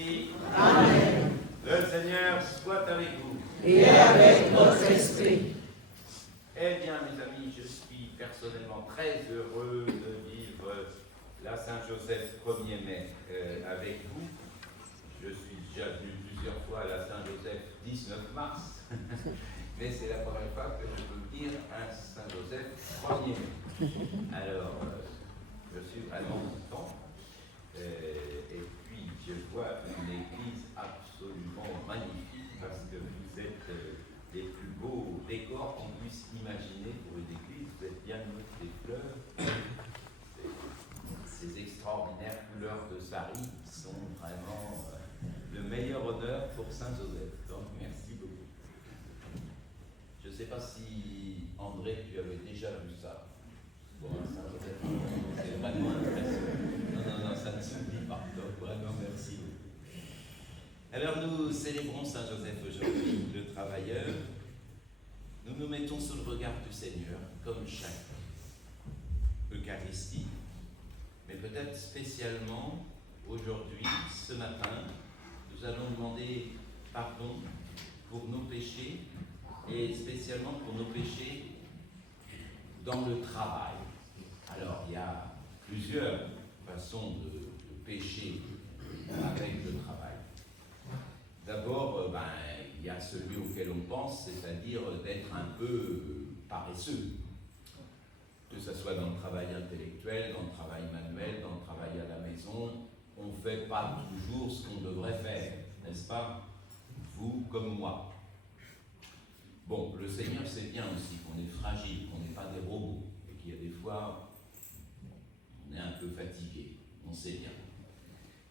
Saint-Esprit. Amen. Le Seigneur soit avec vous. Et avec votre esprit. Eh bien, mes amis, je suis personnellement très heureux de vivre la Saint-Joseph 1er mai avec vous. Je suis déjà venu plusieurs fois à la Saint-Joseph 19 mars, mais c'est la première fois que je peux dire un Saint-Joseph 1er mai. Alors, je suis vraiment content. Et puis, je vois une église absolument magnifique parce que vous êtes les plus beaux décors qu'on puisse imaginer pour une église. Vous êtes bien mis des fleurs. Ces extraordinaires couleurs de Paris sont vraiment le meilleur honneur pour Saint-Joseph. Donc, merci beaucoup. Je ne sais pas si, André, tu avais déjà vu ça. Bon, Saint-Joseph, c'est vraiment impressionnant. Non, ça ne s'oublie pas. Donc, vraiment, merci beaucoup. Alors, nous célébrons Saint-Joseph aujourd'hui, le travailleur. Nous nous mettons sous le regard du Seigneur, comme chaque Eucharistie, mais peut-être spécialement aujourd'hui, ce matin, nous allons demander pardon pour nos péchés et spécialement pour nos péchés dans le travail. Alors, il y a plusieurs façons de pécher avec le travail. D'abord, il y a celui auquel on pense, c'est-à-dire d'être un peu paresseux. Que ce soit dans le travail intellectuel, dans le travail manuel, dans le travail à la maison, on ne fait pas toujours ce qu'on devrait faire, n'est-ce pas? Vous comme moi. Bon, le Seigneur sait bien aussi qu'on est fragile, qu'on n'est pas des robots, et qu'il y a des fois, on est un peu fatigué, on sait bien.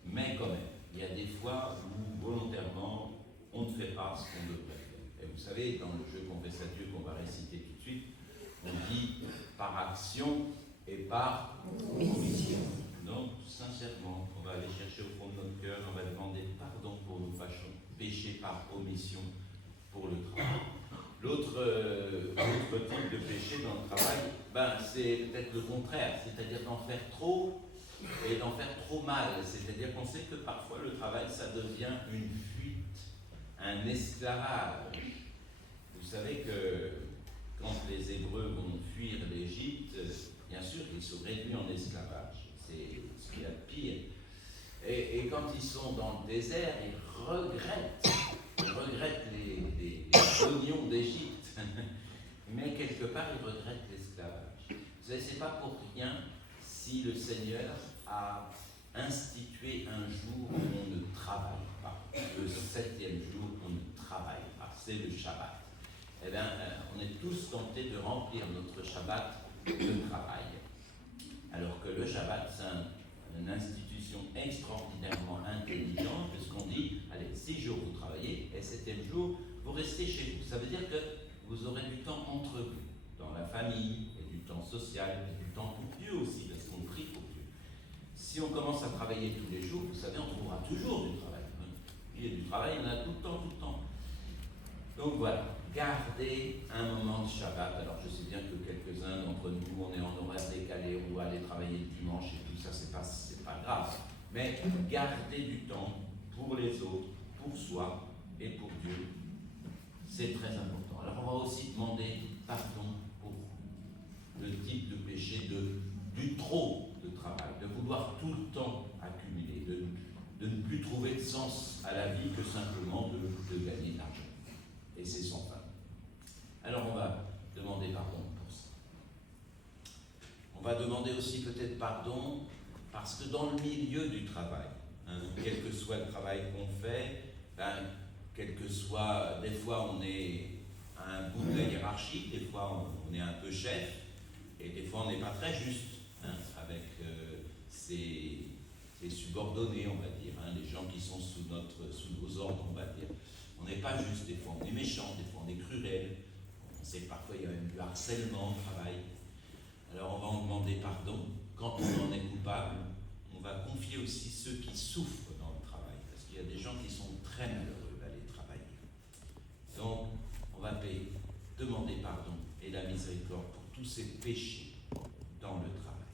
Mais quand même, il y a des fois où, volontairement, on ne fait pas ce qu'on devrait faire. Et vous savez, dans le jeu Confesse à Dieu qu'on va réciter tout de suite, on dit par action et par omission. Donc, sincèrement, on va aller chercher au fond de notre cœur, on va demander pardon pour nos péchés par omission pour le travail. L'autre type de péché dans le travail, c'est peut-être le contraire, c'est-à-dire d'en faire trop et d'en faire trop mal. C'est-à-dire qu'on sait que parfois le travail, ça devient une fuite, un esclavage. Vous savez que quand les Hébreux vont fuir l'Égypte, bien sûr qu'ils sont réduits en esclavage. C'est ce qu'il y a de pire. Et quand ils sont dans le désert, ils regrettent les oignons d'Égypte. Mais quelque part, ils regrettent l'esclavage. Vous savez, c'est pas pour rien si le Seigneur a institué un jour où on ne travaille pas. Le 7e jour, on ne travaille pas. C'est le Shabbat. Eh bien, on est tous tentés de remplir notre Shabbat de travail. Alors que le Shabbat, c'est une institution extraordinairement intelligente, puisqu'on dit, allez, 6 jours vous travaillez, et 7e jour, vous restez chez vous. Ça veut dire que vous aurez du temps entre vous, dans la famille, et du temps social, et du temps pour Dieu aussi, parce qu'on prie pour Dieu. Si on commence à travailler tous les jours, vous savez, on trouvera toujours du travail. Il y a du travail, il y en a tout le temps. Donc voilà, gardez un moment de Shabbat. Alors je sais bien que quelques-uns d'entre nous, on est en horaire décalé, on doit aller travailler le dimanche et tout ça, c'est pas grave. Mais gardez du temps pour les autres, pour soi et pour Dieu. C'est très important. Alors on va aussi demander pardon pour le type de péché du trop de travail, de vouloir tout le temps accumuler, de ne plus trouver de sens à la vie que simplement de gagner de l'argent. Et c'est sans fin. Alors on va demander pardon pour ça. On va demander aussi peut-être pardon parce que dans le milieu du travail, quel que soit le travail qu'on fait, quel que soit, des fois on est à un bout de la hiérarchie, des fois on est un peu chef, et des fois on n'est pas très juste avec ses subordonnés, on va dire, les gens qui sont sous nos ordres, on va dire. On n'est pas juste, des fois on est méchant, des fois on est cruel, on sait que parfois il y a même du harcèlement au travail. Alors on va en demander pardon. Quand on en est coupable, on va confier aussi ceux qui souffrent dans le travail, parce qu'il y a des gens qui sont très malheureux d'aller travailler. Donc on va demander pardon et la miséricorde pour tous ces péchés dans le travail.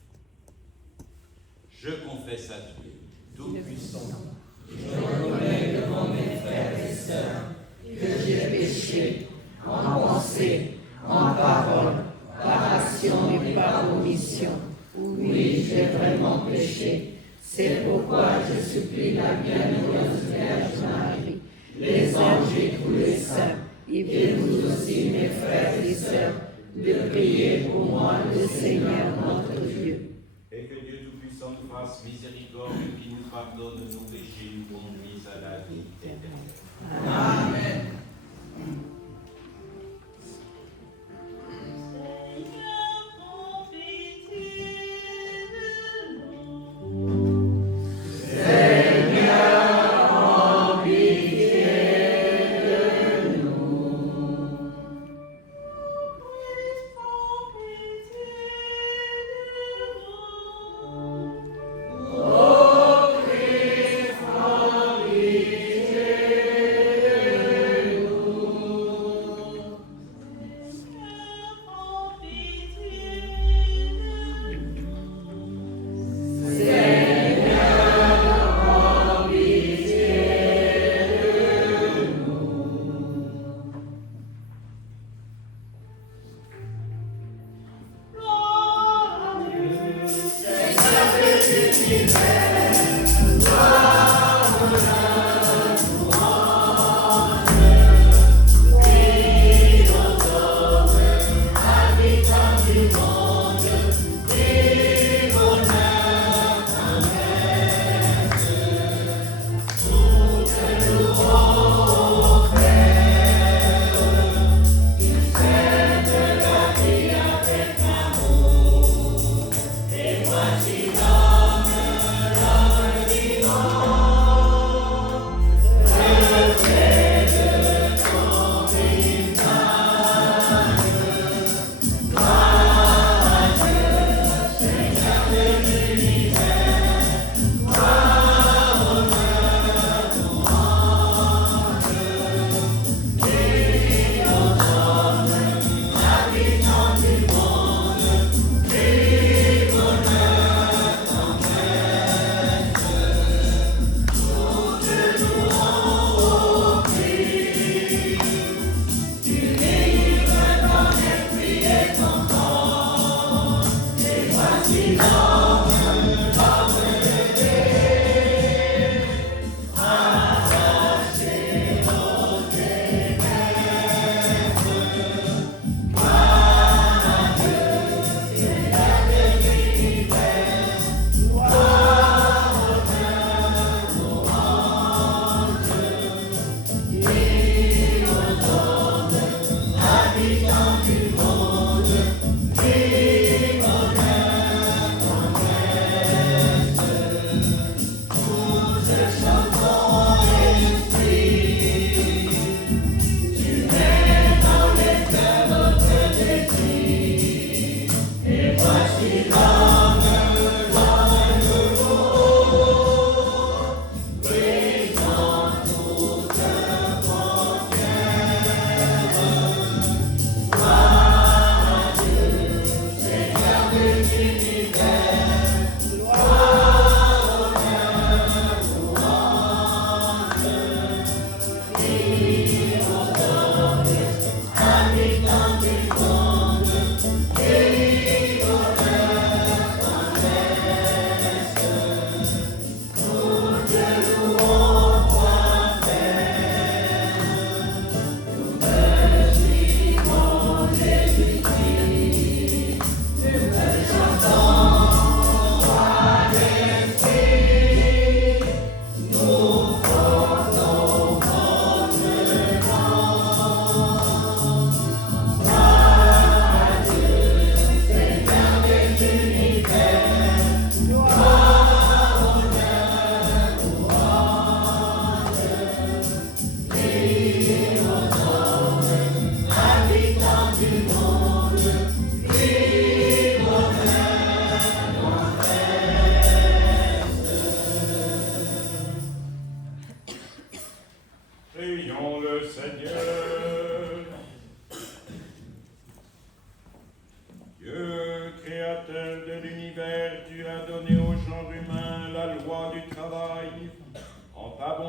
Je confesse à Dieu, Tout-Puissant, Je reconnais devant mes frères et sœurs que j'ai péché en pensée, en parole, par action et par omission. Oui, j'ai vraiment péché. C'est pourquoi je supplie la bienheureuse Vierge Marie, les anges et tous les saints, et vous aussi, mes frères et sœurs, de prier pour moi, le Seigneur notre Dieu. Et que Dieu Tout-Puissant nous fasse miséricorde, qui nous pardonne nos péchés, nous conduise à la vie éternelle. Amen.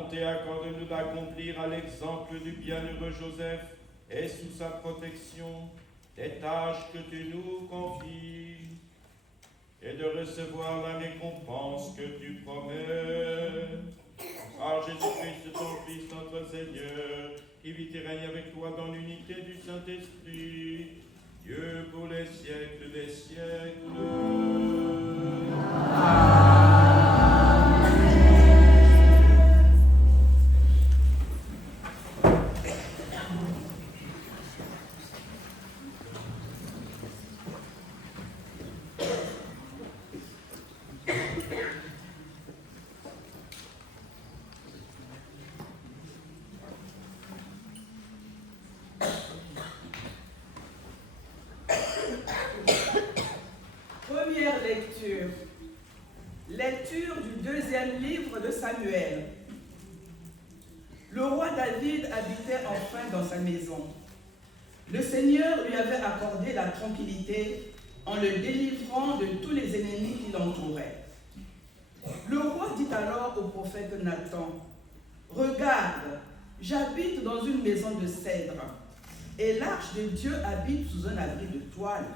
bonté accorde-nous d'accomplir à l'exemple du bienheureux Joseph et sous sa protection les tâches que tu nous confies, et de recevoir la récompense que tu promets. Par Jésus-Christ, ton Fils, notre Seigneur, qui vit et règne avec toi dans l'unité du Saint-Esprit, Dieu pour les siècles des siècles. Première lecture. Lecture du deuxième livre de Samuel. Le roi David habitait enfin dans sa maison. Le Seigneur lui avait accordé la tranquillité en le délivrant de tous les ennemis qui l'entouraient. Le roi dit alors au prophète Nathan, « Regarde, j'habite dans une maison de cèdre, et l'arche de Dieu habite sous un abri de toile. »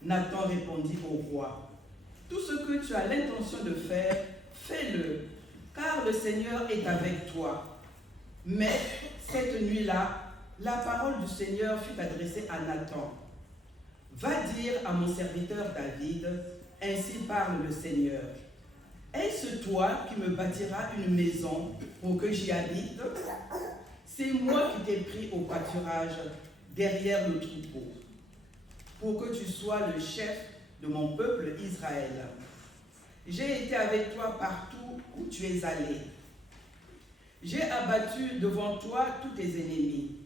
Nathan répondit au roi, « Tout ce que tu as l'intention de faire, fais-le, car le Seigneur est avec toi. » Mais cette nuit-là, la parole du Seigneur fut adressée à Nathan. « Va dire à mon serviteur David, ainsi parle le Seigneur. Est-ce toi qui me bâtiras une maison pour que j'y habite? C'est moi qui t'ai pris au pâturage derrière le troupeau, pour que tu sois le chef de mon peuple Israël. J'ai été avec toi partout où tu es allé. J'ai abattu devant toi tous tes ennemis.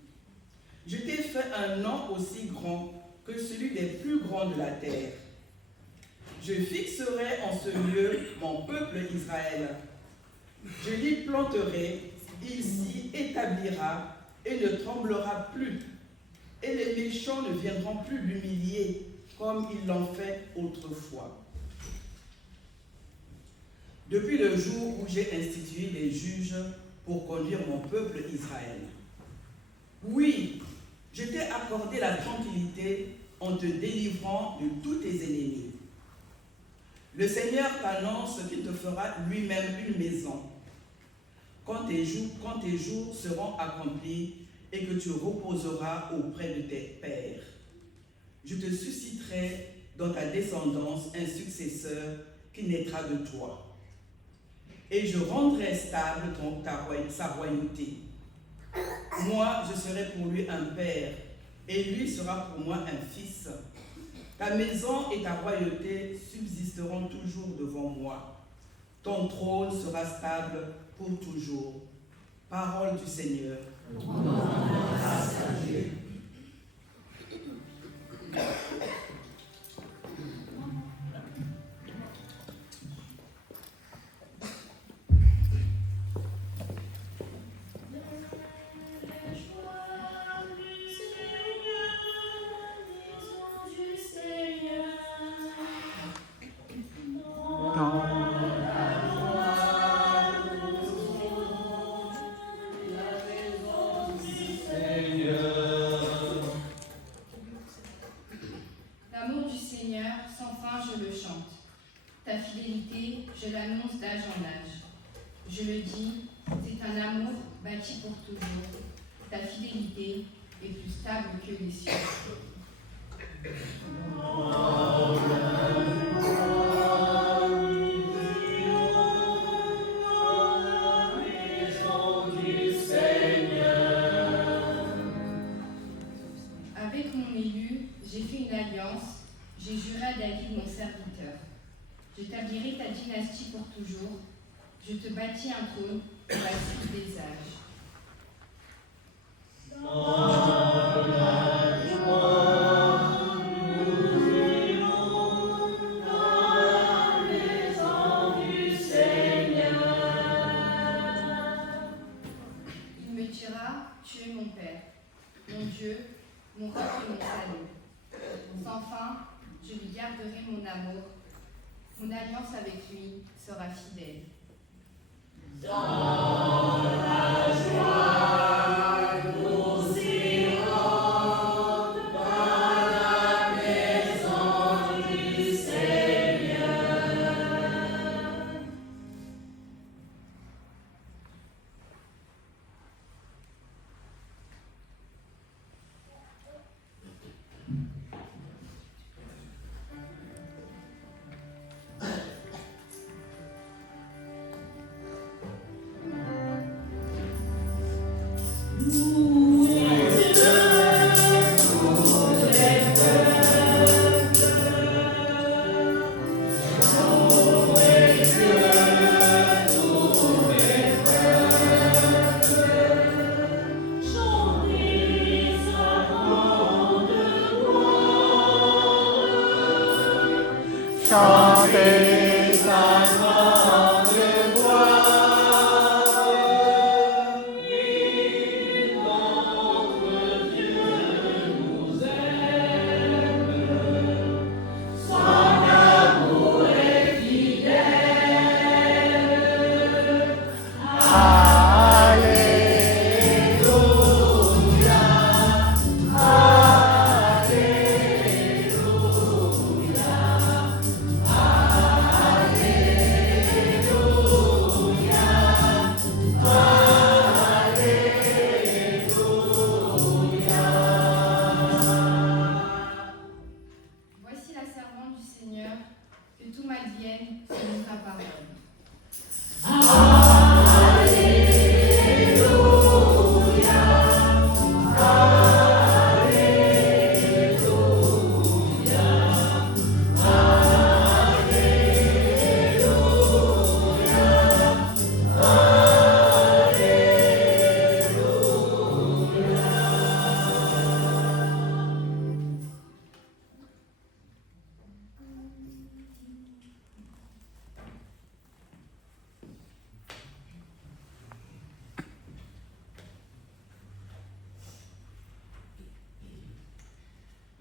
Je t'ai fait un nom aussi grand que celui des plus grands de la terre. Je fixerai en ce lieu mon peuple Israël. Je l'y planterai, il s'y établira et ne tremblera plus. Et les méchants ne viendront plus l'humilier comme ils l'ont fait autrefois. Depuis le jour où j'ai institué les juges pour conduire mon peuple Israël. Oui, je t'ai accordé la tranquillité en te délivrant de tous tes ennemis. Le Seigneur t'annonce qu'il te fera lui-même une maison quand tes jours seront accomplis et que tu reposeras auprès de tes pères. Je te susciterai dans ta descendance un successeur qui naîtra de toi. Et je rendrai stable sa royauté. Moi, je serai pour lui un père, et lui sera pour moi un fils. Ta maison et ta royauté subsisteront toujours devant moi. Ton trône sera stable pour toujours. Parole du Seigneur. Grâce à Dieu. L'amour du Seigneur, sans fin je le chante. Ta fidélité, je l'annonce d'âge en âge. Je le dis, c'est un amour bâti pour toujours. Ta fidélité est plus stable que les cieux. Avec mon élu, j'ai fait une alliance, j'ai juré à David mon serviteur. J'établirai ta dynastie pour toujours, je te bâtis un trône pour la suite des âges. Il me dira, tu es mon Père, mon Dieu, mon roc et mon salut. Sans fin, je lui garderai mon amour. Mon alliance avec lui sera fidèle. Chantez sa grande gloire. Oui, notre Dieu nous aime. Son amour est fidèle. Alléluia. Voici la servante du Seigneur, que tout m'advienne selon ta parole.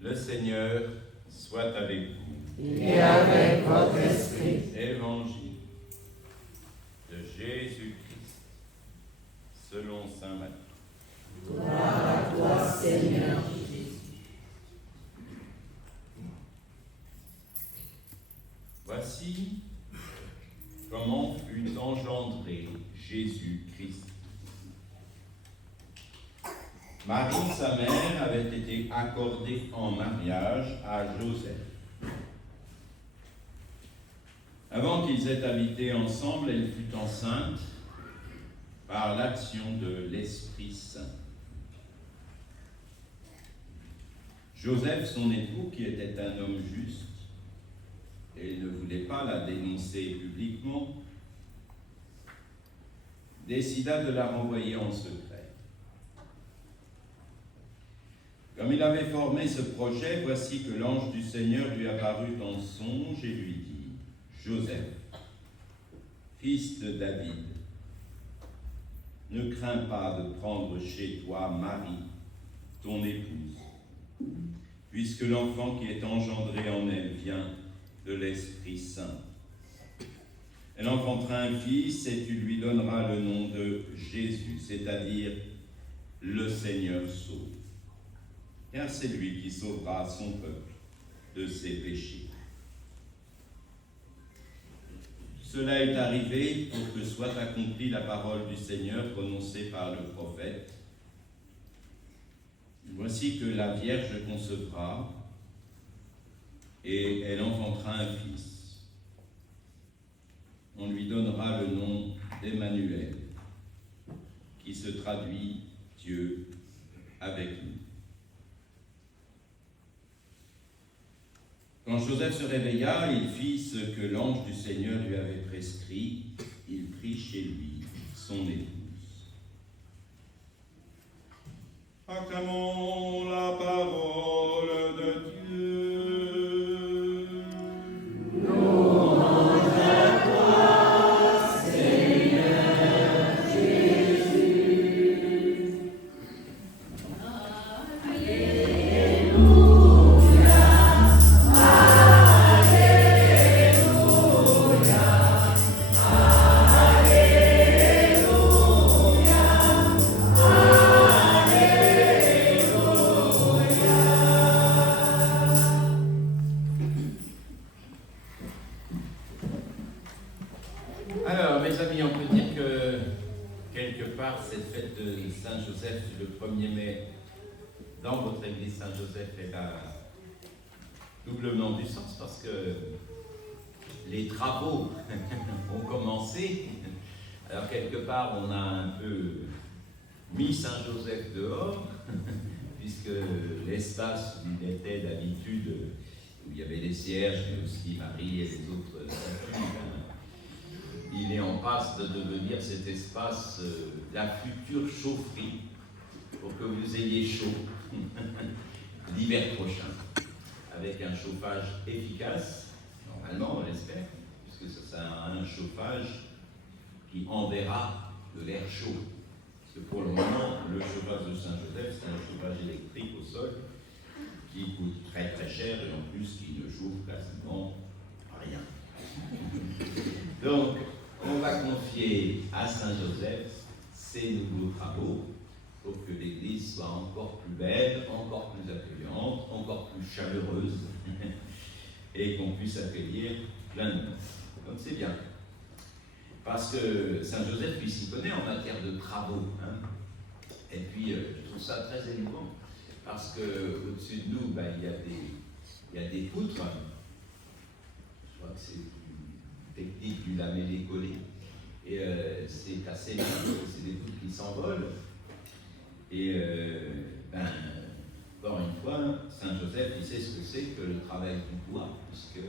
Le Seigneur soit avec vous. Et avec votre esprit. Évangile de Jésus-Christ selon saint Matthieu. Gloire à toi, Seigneur. Voici comment fut engendré Jésus-Christ. Marie, sa mère, avait été accordée en mariage à Joseph. Avant qu'ils aient habité ensemble, elle fut enceinte par l'action de l'Esprit Saint. Joseph, son époux, qui était un homme juste et ne voulait pas la dénoncer publiquement, décida de la renvoyer en secret. Comme il avait formé ce projet, voici que l'ange du Seigneur lui apparut en songe et lui dit : « Joseph, fils de David, ne crains pas de prendre chez toi Marie, ton épouse, puisque l'enfant qui est engendré en elle vient de l'Esprit Saint. Elle enfantera un fils et tu lui donneras le nom de Jésus, c'est-à-dire le Seigneur sauve. Car c'est lui qui sauvera son peuple de ses péchés. Cela est arrivé pour que soit accomplie la parole du Seigneur prononcée par le prophète. Voici que la Vierge concevra et elle enfantera un fils. On lui donnera le nom d'Emmanuel, qui se traduit Dieu avec nous. Quand Joseph se réveilla, il fit ce que l'ange du Seigneur lui avait prescrit. Il prit chez lui son épouse. Acclamons la parole de Dieu. Alléluia. 1er mai dans votre église Saint-Joseph, elle a doublement du sens parce que les travaux ont commencé. Alors quelque part, on a un peu mis Saint-Joseph dehors, puisque l'espace où il était d'habitude, où il y avait les cierges, mais aussi Marie et les autres statues, il est en passe de devenir cet espace, la future chaufferie, pour que vous ayez chaud l'hiver prochain, avec un chauffage efficace, normalement on l'espère, puisque ça sera un chauffage qui enverra de l'air chaud. Parce que pour le moment, le chauffage de Saint-Joseph, c'est un chauffage électrique au sol qui coûte très très cher et en plus qui ne chauffe quasiment rien. Donc, on va confier à Saint-Joseph ces nouveaux travaux pour que l'Église soit encore plus belle, encore plus accueillante, encore plus chaleureuse et qu'on puisse accueillir plein de monde. Donc c'est bien. Parce que Saint-Joseph, lui, s'y connaît en matière de travaux. Hein. Et puis, je trouve ça très émouvant. Parce qu'au-dessus de nous, il y a des poutres. Je crois que c'est une technique du lamellé-collé. Et c'est assez bien. C'est des poutres qui s'envolent. Et, encore une fois, Saint-Joseph, il sait ce que c'est que le travail du bois, puisque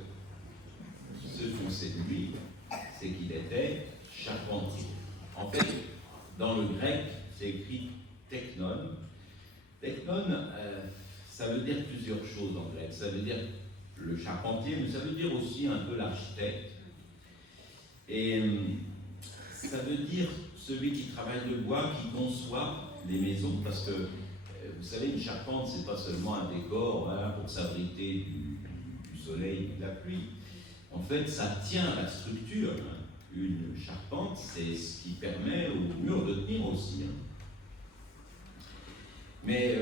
ce qu'on sait de lui, c'est qu'il était charpentier. En fait, dans le grec, c'est écrit teknon. Teknon, ça veut dire plusieurs choses en grec. Ça veut dire le charpentier, mais ça veut dire aussi un peu l'architecte. Et ça veut dire celui qui travaille le bois, qui conçoit les maisons, parce que vous savez, une charpente, c'est pas seulement un décor, voilà, pour s'abriter du soleil et de la pluie. En fait, ça tient la structure. Une charpente, c'est ce qui permet au mur de tenir aussi. Mais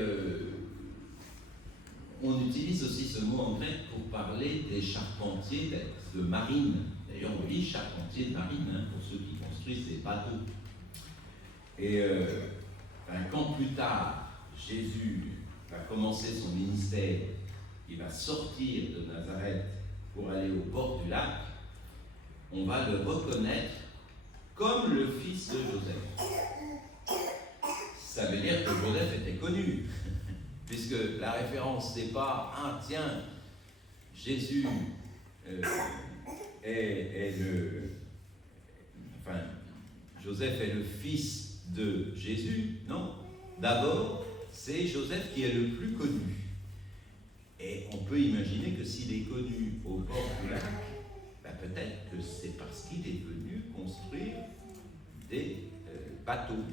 on utilise aussi ce mot en grec pour parler des charpentiers de marine. D'ailleurs, on dit charpentier de marine, pour ceux qui construisent des bateaux. Et quand plus tard, Jésus va commencer son ministère, il va sortir de Nazareth pour aller au bord du lac, on va le reconnaître comme le fils de Joseph. Ça veut dire que Joseph était connu, puisque la référence c'est pas « Ah tiens, Jésus est le... » Enfin, Joseph est le fils de Jésus, non. D'abord, c'est Joseph qui est le plus connu. Et on peut imaginer que s'il est connu au bord du lac, peut-être que c'est parce qu'il est venu construire des bateaux,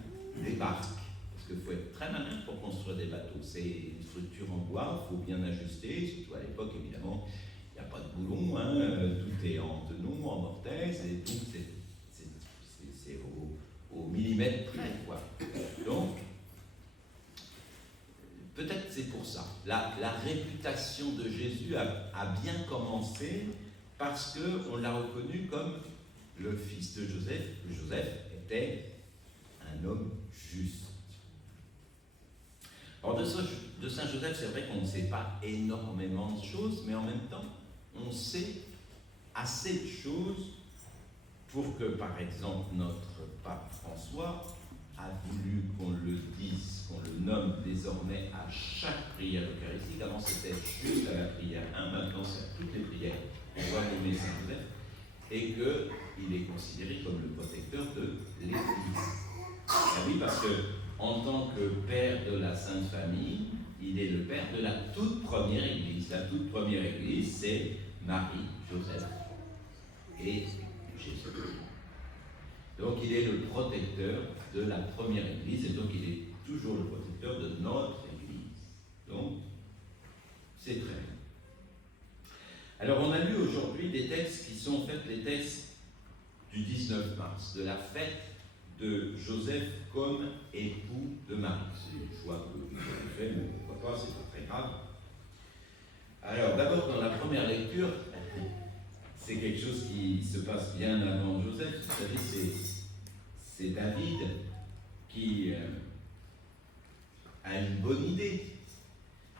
des barques. Parce qu'il faut être très malin pour construire des bateaux. C'est une structure en bois, il faut bien ajuster, surtout à l'époque, évidemment, il n'y a pas de boulon, tout est en tenon, en mortaise, et tout, c'est au millimètre près, quoi. Donc, peut-être c'est pour ça. La réputation de Jésus a bien commencé parce qu'on l'a reconnu comme le fils de Joseph. Joseph était un homme juste. Alors de Saint-Joseph, c'est vrai qu'on ne sait pas énormément de choses, mais en même temps, on sait assez de choses pour que, par exemple, notre pape François a voulu qu'on le dise, qu'on le nomme désormais à chaque prière eucharistique. Avant, c'était juste à la prière 1, maintenant, c'est à toutes les prières. On va nommer Saint-Joseph, et qu'il est considéré comme le protecteur de l'Église. Ah oui, parce que en tant que père de la Sainte Famille, il est le père de la toute première Église. La toute première Église, c'est Marie, Joseph et Jésus. Donc il est le protecteur de la première Église, et donc il est toujours le protecteur de notre Église. Donc, c'est très bien. Alors on a lu aujourd'hui des textes qui sont en fait les textes du 19 mars, de la fête de Joseph comme époux de Marie. C'est le choix que vous avez fait, mais pourquoi pas, c'est pas très grave. Alors d'abord dans la première lecture, c'est quelque chose qui se passe bien avant Joseph. Vous savez, c'est David qui a une bonne idée.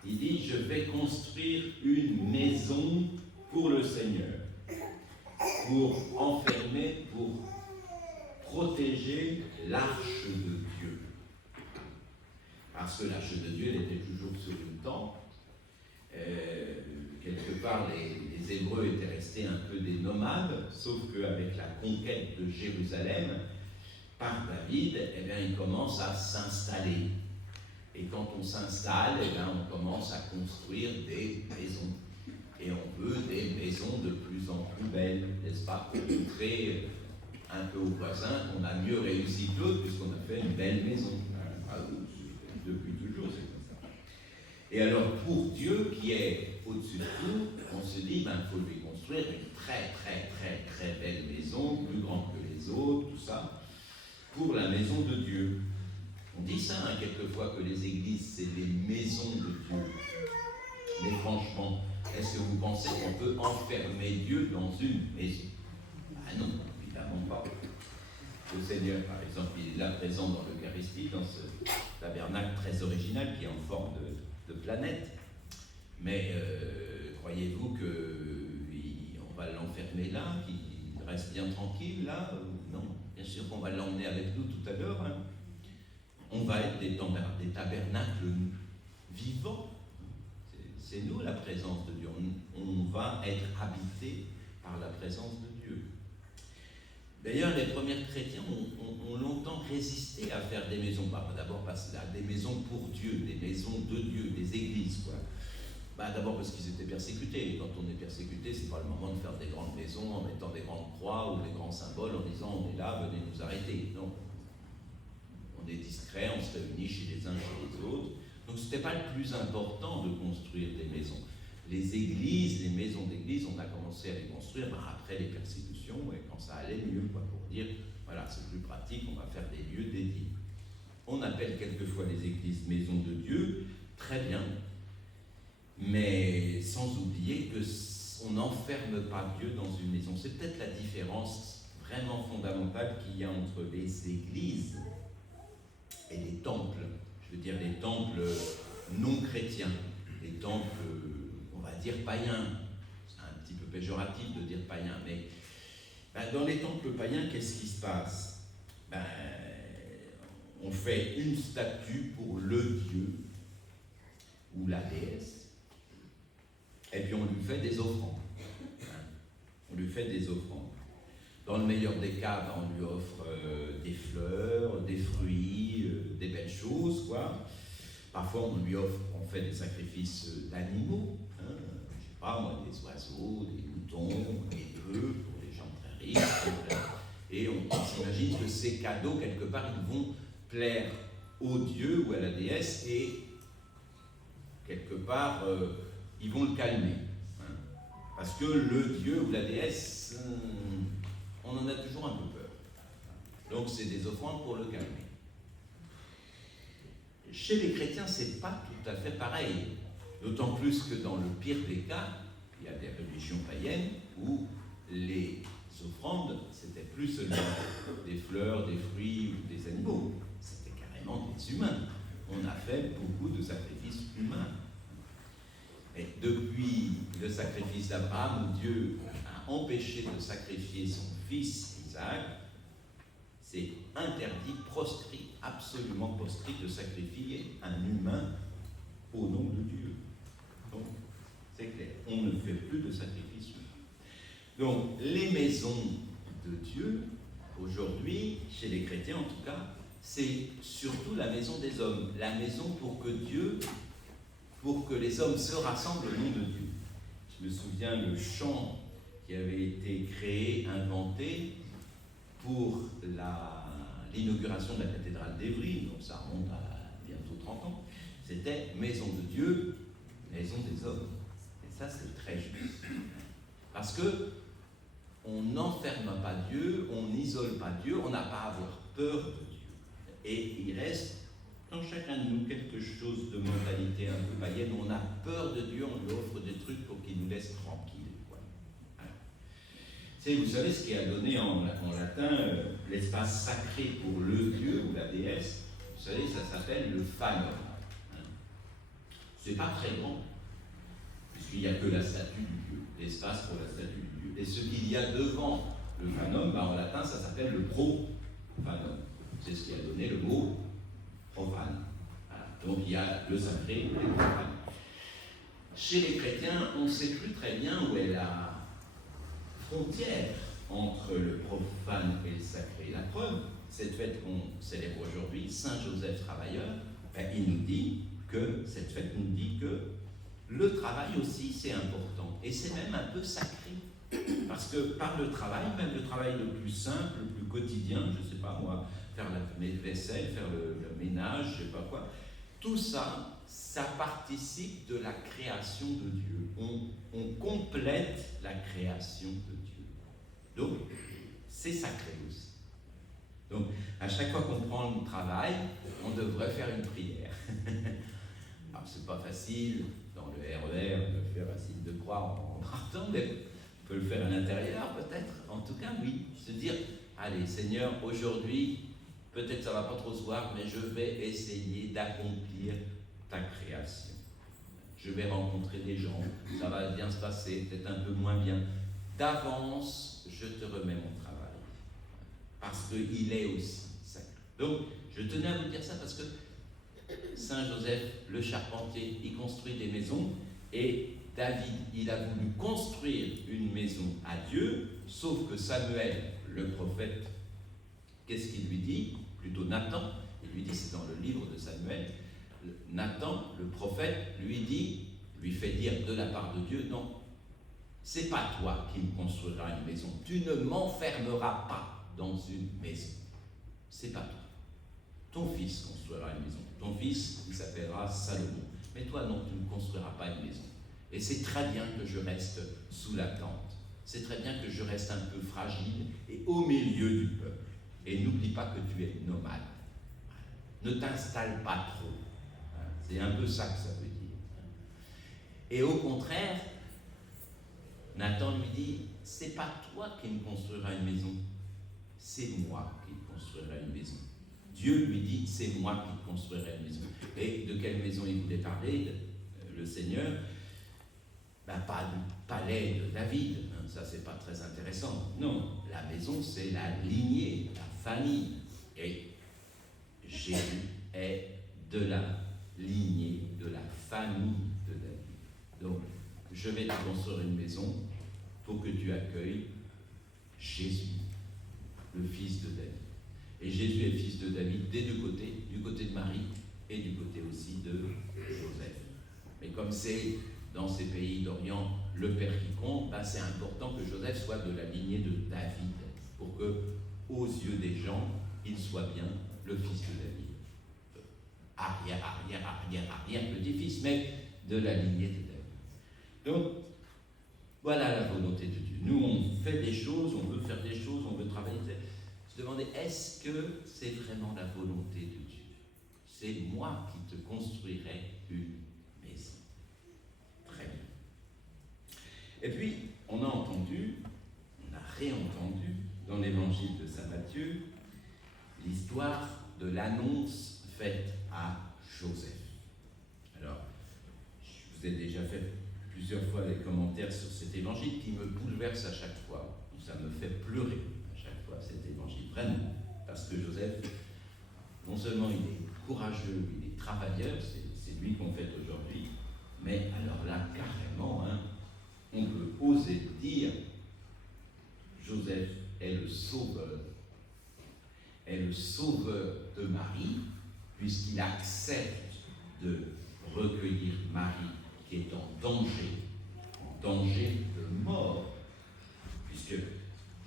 Il dit, je vais construire une maison pour le Seigneur, pour enfermer, pour protéger l'arche de Dieu. Parce que l'arche de Dieu, elle était toujours sur une tente. Quelque part, les Hébreux étaient restés un peu des nomades, sauf qu'avec la conquête de Jérusalem, par David, eh bien, il commence à s'installer. Et quand on s'installe, eh bien, on commence à construire des maisons. Et on veut des maisons de plus en plus belles, n'est-ce pas, pour montrer un peu aux voisins qu'on a mieux réussi que l'autre, puisqu'on a fait une belle maison. Depuis toujours, c'est comme ça. Et alors, pour Dieu, qui est au-dessus de tout, on se dit, ben, il faut lui construire une très, très, très, très belle maison, plus grande que les autres, tout ça, pour la maison de Dieu. On dit ça, hein, quelquefois, que les églises, c'est des maisons de Dieu. Mais franchement, est-ce que vous pensez qu'on peut enfermer Dieu dans une maison? Ah non, évidemment pas. Le Seigneur, par exemple, il est là présent dans l'Eucharistie, dans ce tabernacle très original qui est en forme de planète. Mais croyez-vous qu'on va l'enfermer là, qu'il reste bien tranquille là? Non, bien sûr qu'on va l'emmener avec nous tout à l'heure. Hein. On va être des tabernacles vivants. C'est nous la présence de Dieu. On va être habités par la présence de Dieu. D'ailleurs, les premiers chrétiens ont longtemps résisté à faire des maisons. D'abord parce qu'il y a des maisons pour Dieu, des maisons de Dieu, des églises, quoi. D'abord parce qu'ils étaient persécutés. Et quand on est persécuté, c'est pas le moment de faire des grandes maisons en mettant des grandes croix ou des grands symboles en disant on est là, venez nous arrêter. Non. On est discret, on se réunit chez les uns, chez les autres. Donc ce n'était pas le plus important de construire des maisons. Les églises, les maisons d'église, on a commencé à les construire après les persécutions et quand ça allait mieux, quoi, pour dire, voilà, c'est plus pratique, on va faire des lieux dédiés. On appelle quelquefois les églises maisons de Dieu, très bien, mais sans oublier qu'on n'enferme pas Dieu dans une maison. C'est peut-être la différence vraiment fondamentale qu'il y a entre les églises et les temples. Je veux dire les temples non chrétiens, les temples, on va dire païens. C'est un petit peu péjoratif de dire païens, mais dans les temples païens, qu'est-ce qui se passe? On fait une statue pour le Dieu ou la déesse, et puis on lui fait des offrandes. On lui fait des offrandes. Dans le meilleur des cas, on lui offre des fleurs, des fruits, des belles choses, quoi. Parfois, on fait des sacrifices d'animaux, hein, je sais pas moi, des oiseaux, des moutons, des bœufs pour les gens très riches. Et on s'imagine que ces cadeaux, quelque part, ils vont plaire au Dieu ou à la déesse et, quelque part, ils vont le calmer. Hein, parce que le Dieu ou la déesse, on en a toujours un peu peur. Donc c'est des offrandes pour le calmer. Chez les chrétiens, c'est pas tout à fait pareil. D'autant plus que dans le pire des cas, il y a des religions païennes où les offrandes, c'était plus seulement des fleurs, des fruits ou des animaux. C'était carrément des humains. On a fait beaucoup de sacrifices humains. Et depuis le sacrifice d'Abraham, où Dieu a empêché de sacrifier son fils Isaac, c'est interdit, proscrit, absolument proscrit de sacrifier un humain au nom de Dieu. Donc, c'est clair, on ne fait plus de sacrifice humain. Donc, les maisons de Dieu, aujourd'hui, chez les chrétiens en tout cas, c'est surtout la maison des hommes, la maison pour que les hommes se rassemblent au nom de Dieu. Je me souviens le chant qui avait été créé, inventé pour l'inauguration de la cathédrale d'Évry, donc ça remonte à bientôt 30 ans, c'était « Maison de Dieu, maison des hommes ». Et ça, c'est très juste. Parce que on n'enferme pas Dieu, on n'isole pas Dieu, on n'a pas à avoir peur de Dieu. Et il reste dans chacun de nous quelque chose de mentalité un peu païenne, où on a peur de Dieu, on lui offre des trucs pour qu'il nous laisse tranquilles. Vous savez ce qui a donné en latin l'espace sacré pour le Dieu ou la déesse, vous savez, ça s'appelle le phalon. C'est pas très grand, puisqu'il n'y a que la statue du Dieu, l'espace pour la statue du Dieu. Et ce qu'il y a devant le phanum, en latin, ça s'appelle le profanum. C'est ce qui a donné le mot profane. Voilà. Donc il y a le sacré et le profane. Chez les chrétiens, on ne sait plus très bien où est la frontière entre le profane et le sacré. La preuve, cette fête qu'on célèbre aujourd'hui, Saint Joseph Travailleur, il nous dit que, cette fête nous dit que le travail aussi c'est important, et c'est même un peu sacré, parce que par le travail, même le travail le plus simple, le plus quotidien, je ne sais pas moi, faire la vaisselle, faire le ménage, je ne sais pas quoi, tout ça, ça participe de la création de Dieu. On complète la création de Dieu. Donc, c'est sacré aussi. Donc, à chaque fois qu'on prend le travail, on devrait faire une prière. Alors, c'est pas facile dans le RER de faire un signe de croix en partant, mais on peut le faire à l'intérieur peut-être. En tout cas, oui, se dire, allez Seigneur, aujourd'hui, peut-être ça va pas trop se voir, mais je vais essayer d'accomplir ta création. Je vais rencontrer des gens, ça va bien se passer, peut-être un peu moins bien. D'avance, je te remets mon travail, parce qu'il est aussi sacré. Donc, je tenais à vous dire ça parce que Saint Joseph, le charpentier, il construit des maisons, et David, il a voulu construire une maison à Dieu, sauf que Samuel, le prophète, qu'est-ce qu'il lui dit? Plutôt Nathan, il lui dit, c'est dans le livre de Samuel, Nathan, le prophète, lui fait dire de la part de Dieu, non, c'est pas toi qui me construiras une maison, tu ne m'enfermeras pas dans une maison, c'est pas toi. Ton fils construira une maison. Ton fils, il s'appellera Salomon. Mais toi, non, tu ne construiras pas une maison. Et c'est très bien que je reste sous la tente. C'est très bien que je reste un peu fragile et au milieu du peuple. Et n'oublie pas que tu es nomade. Ne t'installe pas trop. C'est un peu ça que ça veut dire. Et au contraire, Nathan lui dit, c'est pas toi qui me construiras une maison, c'est moi qui construirai une maison. Dieu lui dit, c'est moi qui construirai une maison. Et de quelle maison il voulait parler, le Seigneur? Pas du palais de David, ça c'est pas très intéressant. Non, la maison c'est la lignée, la famille. Et Jésus est de la lignée, de la famille de David. Donc, je vais te construire une maison pour que tu accueilles Jésus, le fils de David. Et Jésus est fils de David des deux côtés, du côté de Marie et du côté aussi de Joseph. Mais comme c'est dans ces pays d'Orient le père qui compte, c'est important que Joseph soit de la lignée de David, pour que, aux yeux des gens, il soit bien le fils de David. Arrière, petit-fils, mais de la lignée de David. Donc, voilà la volonté de Dieu. Nous, on fait des choses, on veut faire des choses, on veut travailler. Se demander, est-ce que c'est vraiment la volonté de Dieu? C'est moi qui te construirai une maison. Très bien. Et puis, on a réentendu dans l'évangile de saint Matthieu l'histoire de l'annonce faite à Joseph. Alors, je vous ai déjà fait plusieurs fois des commentaires sur cet évangile qui me bouleverse à chaque fois. Ça me fait pleurer à chaque fois, cet évangile, vraiment. Parce que Joseph, non seulement il est courageux, il est travailleur, c'est lui qu'on fête aujourd'hui, mais alors là, carrément, on peut oser dire, Joseph est le sauveur de Marie, puisqu'il accepte de recueillir Marie qui est en danger de mort, puisque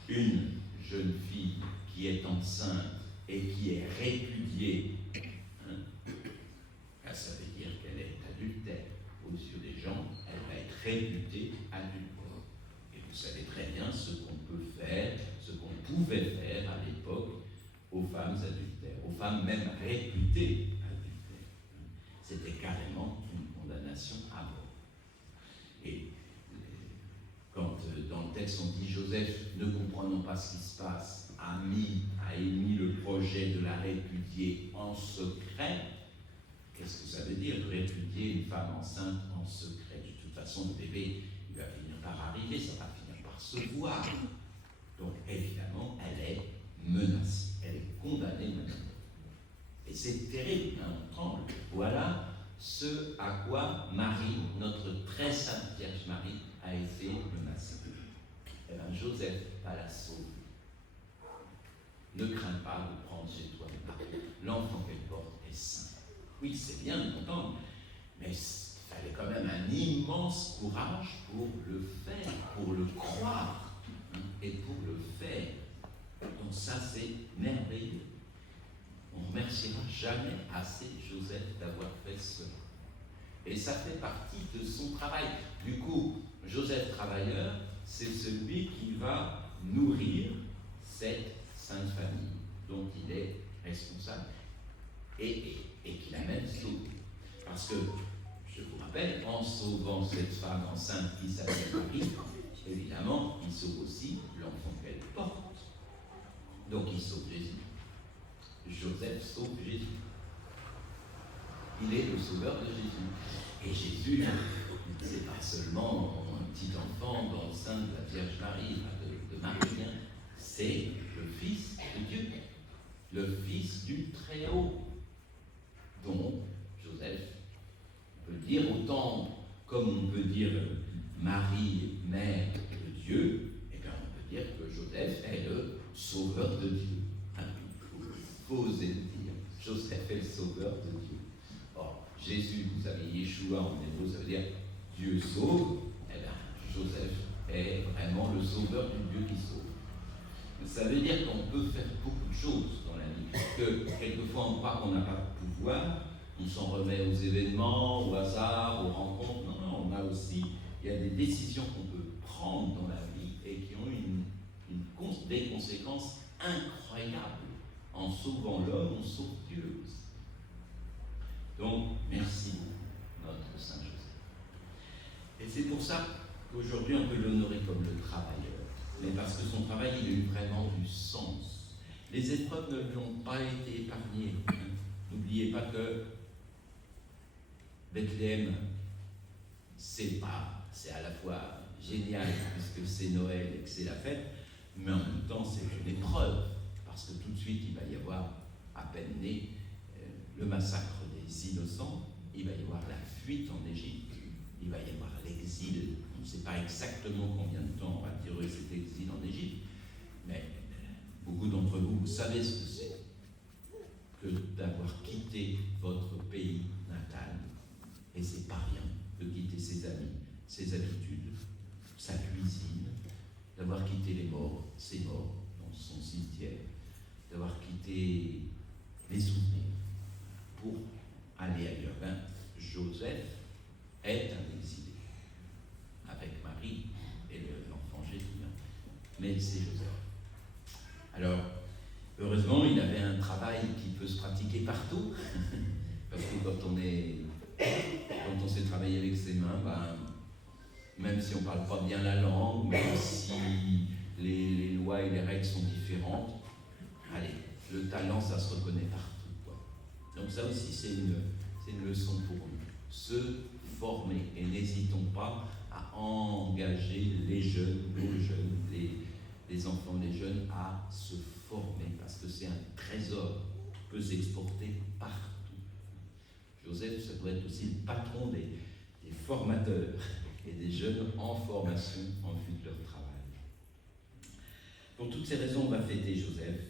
une jeune fille qui est enceinte et qui est répudiée, ça veut dire qu'elle est adultère aux yeux des gens, elle va être réputée adultère. Et vous savez très bien ce qu'on peut faire, ce qu'on pouvait faire à l'époque aux femmes adultères, aux femmes même réputées adultères. C'était carrément une condamnation à mort. Et quand dans le texte on dit Joseph, ne comprenant pas ce qui se passe, a émis le projet de la répudier en secret, Qu'est-ce que ça veut dire, répudier une femme enceinte en secret? De toute façon, le bébé, il va finir par arriver, ça va finir par se voir. Donc, évidemment, elle est menacée, elle est condamnée maintenant. Et c'est terrible, hein, on tremble. Voilà ce à quoi Marie, notre très sainte Vierge Marie, a été menacée. Eh bien, Joseph va la sauver. Ne crains pas de prendre chez toi Marie. L'enfant qu'elle porte est saint. Oui, c'est bien de l'entendre, mais il fallait quand même un immense courage pour le faire, pour le croire, hein, et pour le faire. Donc ça, c'est merveilleux. On ne remerciera jamais assez Joseph d'avoir fait cela. Et ça fait partie de son travail. Du coup, Joseph travailleur, c'est celui qui va nourrir cette sainte famille dont il est responsable et qui l'a même sauvée. Parce que, je vous rappelle, en sauvant cette femme enceinte qui s'appelle Marie, évidemment, il sauve aussi l'enfant qu'elle porte. Donc il sauve Jésus. Joseph sauve Jésus. Il est le sauveur de Jésus. Et Jésus, c'est pas seulement un petit enfant dans le sein de la Vierge Marie, de Marie, hein. C'est le Fils de Dieu, le Fils du Très-Haut. Donc, Joseph peut dire autant comme on peut dire Marie, mère de Dieu, et bien on peut dire que Joseph est le sauveur de Dieu. Il faut oser le dire. Joseph est le sauveur de Dieu. Or, Jésus, vous savez, Yeshua en hébreu, ça veut dire Dieu sauve. Eh bien, Joseph est vraiment le sauveur du Dieu qui sauve. Ça veut dire qu'on peut faire beaucoup de choses dans la vie. Que quelquefois on croit qu'on n'a pas de pouvoir, on s'en remet aux événements, au hasard, aux rencontres. Non, on a aussi, il y a des décisions qu'on peut prendre dans la vie et qui ont des conséquences incroyables. En sauvant l'homme, on sauve Dieu aussi. Donc, merci notre Saint Joseph. Et c'est pour ça qu'aujourd'hui on peut l'honorer comme le travailleur. Mais parce que son travail, il a eu vraiment du sens. Les épreuves ne lui ont pas été épargnées. N'oubliez pas que Bethléem, c'est à la fois génial, puisque c'est Noël et que c'est la fête, mais en même temps, c'est une épreuve, parce que tout de suite, il va y avoir, à peine né, le massacre des innocents, il va y avoir la fuite en Égypte, il va y avoir l'exil. On ne sait pas exactement combien de temps va durer cet exil en Égypte, mais beaucoup d'entre vous, vous savez ce que c'est que d'avoir quitté votre pays natal, et c'est pas rien de quitter ses amis, ses habitudes, sa cuisine, d'avoir quitté les morts, ses morts dans son cimetière, d'avoir quitté les souvenirs pour aller ailleurs. Ben, Joseph est un exilé, avec Marie et l'enfant Jésus, mais c'est Joseph. Alors, heureusement, il avait un travail qui peut se pratiquer partout, parce que quand on sait travailler avec ses mains, ben, même si on ne parle pas bien la langue, même si les lois et les règles sont différentes, allez, le talent, ça se reconnaît partout, quoi. Donc ça aussi, c'est une leçon pour nous. Se former, et n'hésitons pas à engager les jeunes, nos jeunes, les enfants, les jeunes, à se former, parce que c'est un trésor qui peut s'exporter partout. Joseph, ça doit être aussi le patron des formateurs et des jeunes en formation en vue de leur travail. Pour toutes ces raisons, on va fêter Joseph.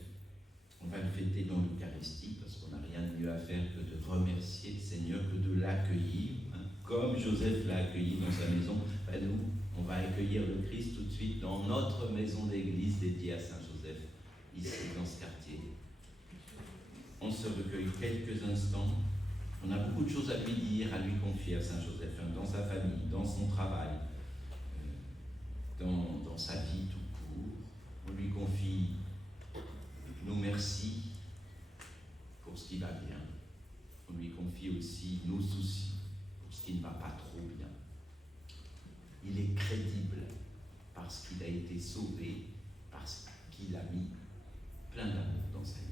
On va le fêter dans l'Eucharistie, parce qu'on n'a rien de mieux à faire que de remercier le Seigneur, que de l'accueillir. Comme Joseph l'a accueilli dans sa maison, ben nous, on va accueillir le Christ tout de suite dans notre maison d'église dédiée à Saint-Joseph, ici dans ce quartier. On se recueille quelques instants. On a beaucoup de choses à lui dire, à lui confier à Saint-Joseph, dans sa famille, dans son travail, dans sa vie tout court. On lui confie nos merci pour ce qui va bien. On lui confie aussi nos soucis pour ce qui ne va pas trop bien. Il est crédible parce qu'il a été sauvé, parce qu'il a mis plein d'amour dans sa vie.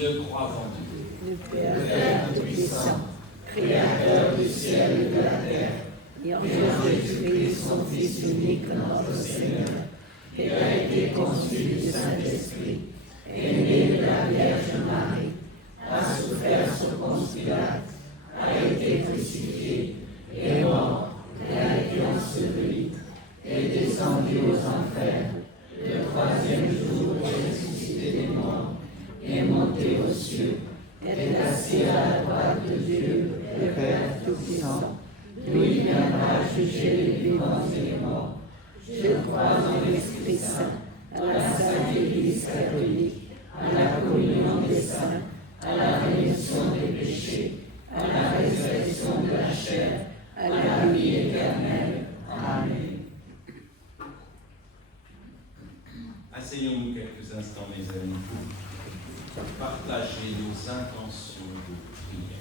Je crois en Dieu, le Père Tout-Puissant, Créateur du ciel et de la terre, et en Jésus-Christ, son Fils unique, notre Seigneur, qui a été conçu du Saint-Esprit, est né de la Vierge Marie, a souffert sous Ponce Pilate, a été crucifié, est mort, et a été enseveli, est descendu aux enfers, le troisième jour est ressuscité des morts, est monté aux cieux, est assis à la droite de Dieu, le Père Tout-Puissant. Lui viendra juger les vivants et les morts. Je crois en l'Esprit Saint, à la Sainte Église catholique, à la communion des saints, à la rémission des péchés, à la résurrection de la chair, à la vie éternelle. Amen. Asseyons-nous quelques instants, mes amis, pour partager nos intentions de prière.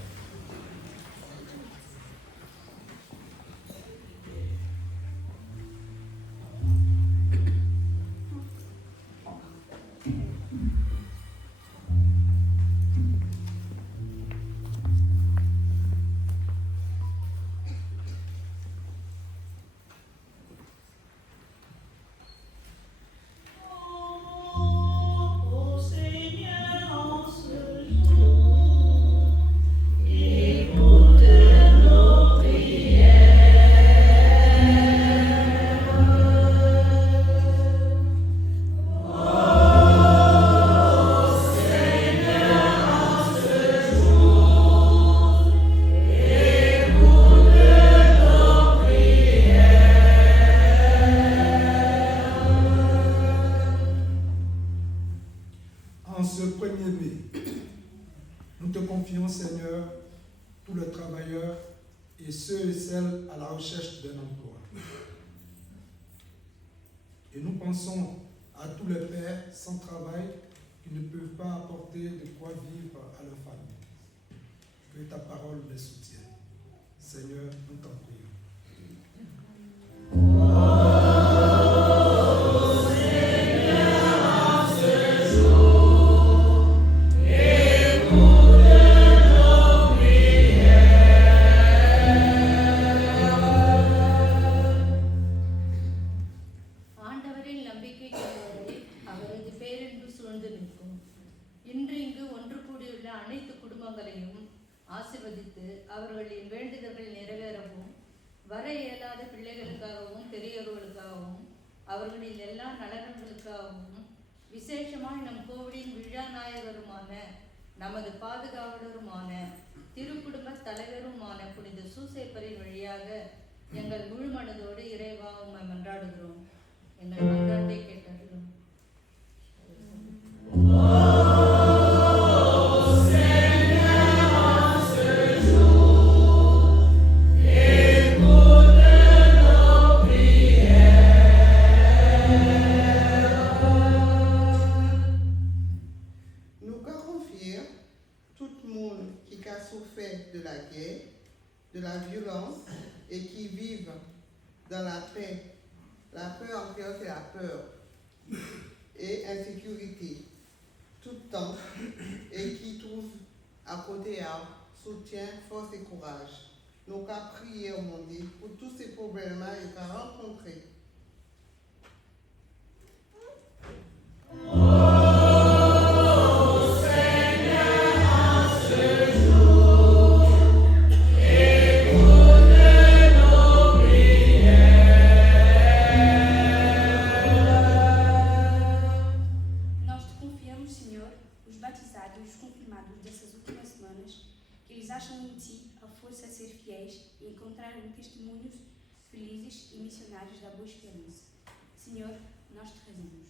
En ce 1er mai, nous te confions, Seigneur, tous les travailleurs et ceux et celles à la recherche d'un emploi. Et nous pensons à tous les pères sans travail qui ne peuvent pas apporter de quoi vivre à leur famille. Que ta parole les soutienne. Seigneur, nous t'en prions. ஆண்டவரில் நம்பிக்கை கொள்வோரை அவரது பேரன்பு சூழ்ந்து நிற்கும். இன்று இங்கு ஒன்று கூடியுள்ள அனைத்து குடும்பங்களையும் ஆசீர்வதித்து அவர்களின் வேண்டுதல்கள் நிறைவேறவும், வர இயலாத பிள்ளைகளுக்காகவும் பெரியோர்களுக்காகவும் அவர்களின் எல்லா நலன்களுக்காகவும் விசேஷமாய் நம் கோவிலின் விழா நாயகருமான நமது பாதுகாவலருமான திருக்குடும்ப தலைவருமான புனித சூசேப்பரின் வழியாக எங்கள் முழு மனதோடு இறைவா உம்மை மன்றாடுகிறோம். எங்கள் மன்றாட்டை கேட்டருளும். Nous confions tout le monde qui a souffert de la guerre, de la violence et qui vivent dans la paix. La peur en cœur, c'est la peur et insécurité tout le temps et qui trouvent à côté à soutien, force et courage. Nous qu'à prier au monde pour tous ces problèmes-là et qu'à rencontrer. Nós te confiamos, Senhor, os batizados e os confirmados dessas últimas semanas, que eles acham em ti a força a ser fiéis e encontrarem testemunhos felizes e missionários da boa esperança. Senhor, nós te rezamos.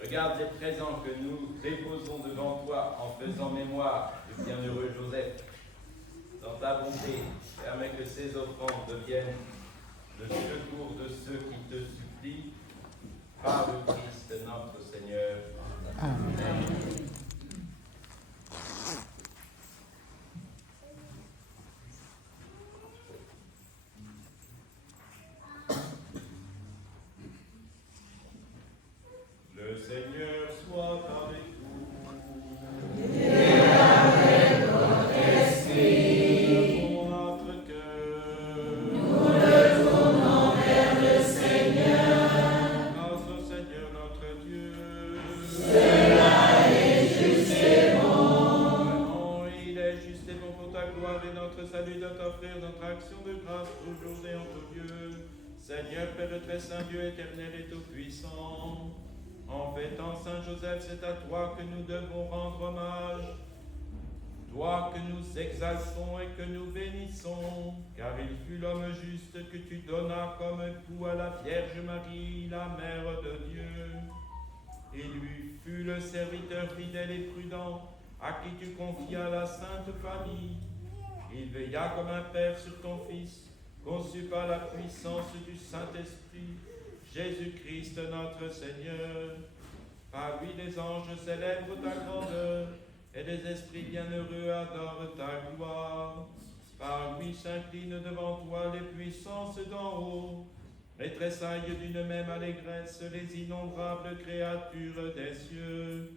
Regarde les présents que nous déposons devant toi en faisant mémoire du bienheureux Joseph. Dans ta bonté, permets que ces offrandes deviennent le secours de ceux qui te supplient. Par le Christ notre Seigneur. Amen. Le Seigneur soit avec vous. Et avec votre esprit. Pour notre cœur. Nous le tournons vers le Seigneur. Grâce au Seigneur notre Dieu. Cela est juste et bon. Vraiment, il est juste et bon pour ta gloire et notre salut de t'offrir notre action de grâce toujours et en tout lieu. Seigneur, Père très saint, Dieu éternel et tout-puissant. En fêtant Saint Joseph, c'est à toi que nous devons rendre hommage, toi que nous exaltons et que nous bénissons, car il fut l'homme juste que tu donnas comme époux à la Vierge Marie, la Mère de Dieu. Il lui fut le serviteur fidèle et prudent, à qui tu confias la Sainte Famille. Il veilla comme un Père sur ton Fils, conçu par la puissance du Saint-Esprit, Jésus-Christ notre Seigneur. Par lui les anges célèbrent ta grandeur, et les esprits bienheureux adorent ta gloire. Par lui s'inclinent devant toi les puissances d'en haut, et tressaillent d'une même allégresse les innombrables créatures des cieux.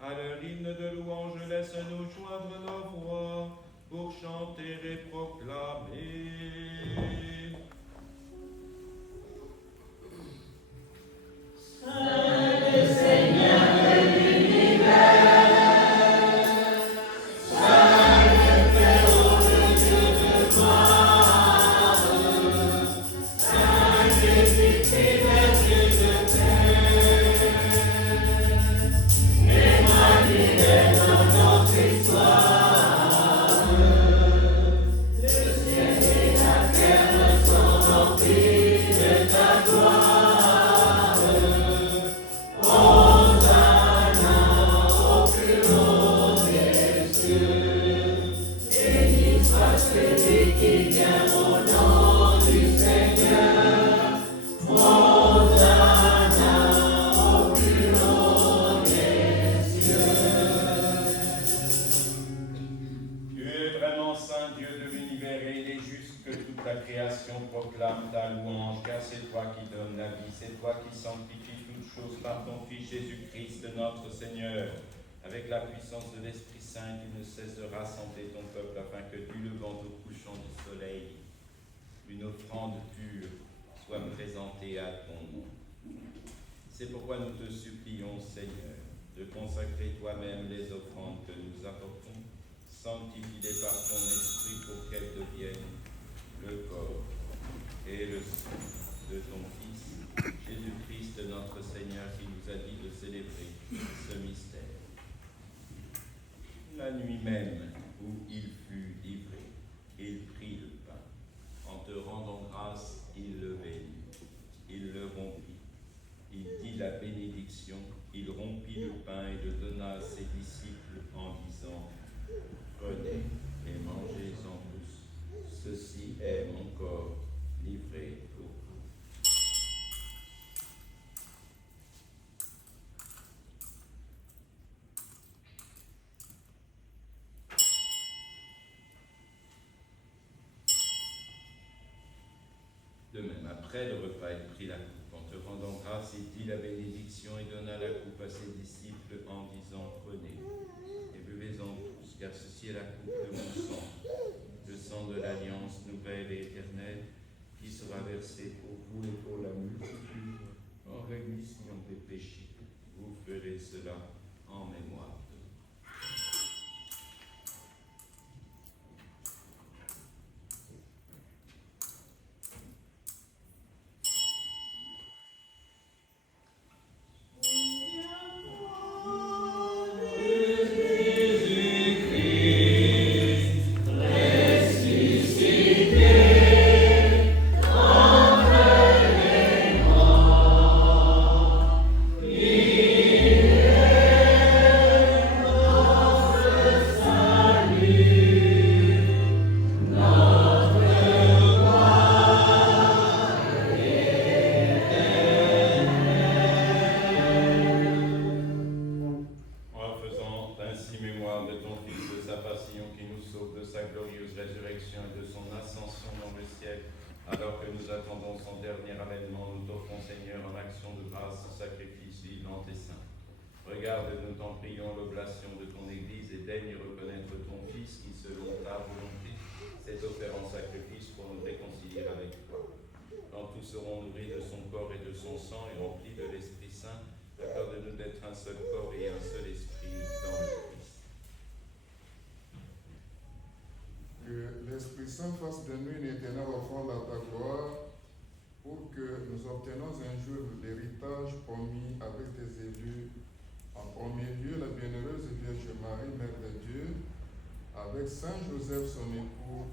À leur hymne de louange, laisse-nous joindre nos voix pour chanter et proclamer. Proclame ta louange, car c'est toi qui donnes la vie, c'est toi qui sanctifies toutes choses par ton Fils Jésus-Christ, notre Seigneur. Avec la puissance de l'Esprit Saint, tu ne cesses de rassembler ton peuple afin que du levant au couchant du soleil, une offrande pure soit présentée à ton nom. C'est pourquoi nous te supplions, Seigneur, de consacrer toi-même les offrandes que nous apportons, sanctifie-les par ton Esprit pour qu'elles deviennent le corps et le sang de ton Fils, Jésus-Christ notre Seigneur, qui nous a dit de célébrer ce mystère. La nuit même où il fut livré, il prit le pain. En te rendant grâce, il le bénit, il le rompit. Il dit la bénédiction, il rompit le pain et le donna à ses disciples en disant « Prenez et mangez-en tous, ceci est mon corps livré pour vous. » De même, après le repas, il prit la coupe. En te rendant grâce, il dit la bénédiction et donna la coupe à ses disciples en disant « Prenez et buvez-en tous, car ceci est la coupe de mon sang, le sang de l'alliance nouvelle et éternelle, qui sera versé pour vous et pour la multitude en rémission des péchés. Vous ferez cela en mémoire de moi. » Regarde, nous t'en prions, l'oblation de ton Église et daigne reconnaître ton Fils qui, selon ta volonté, s'est offert en sacrifice pour nous réconcilier avec toi. Quand tous serons nourris de son corps et de son sang et remplis de l'Esprit Saint, accorde-nous d'être un seul corps et un seul esprit dans le Christ. Que l'Esprit Saint fasse de nous une éternelle offrande à ta gloire, pour que nous obtenions un jour l'héritage promis avec tes élus. En premier lieu, la bienheureuse Vierge Marie, Mère de Dieu, avec Saint Joseph, son époux,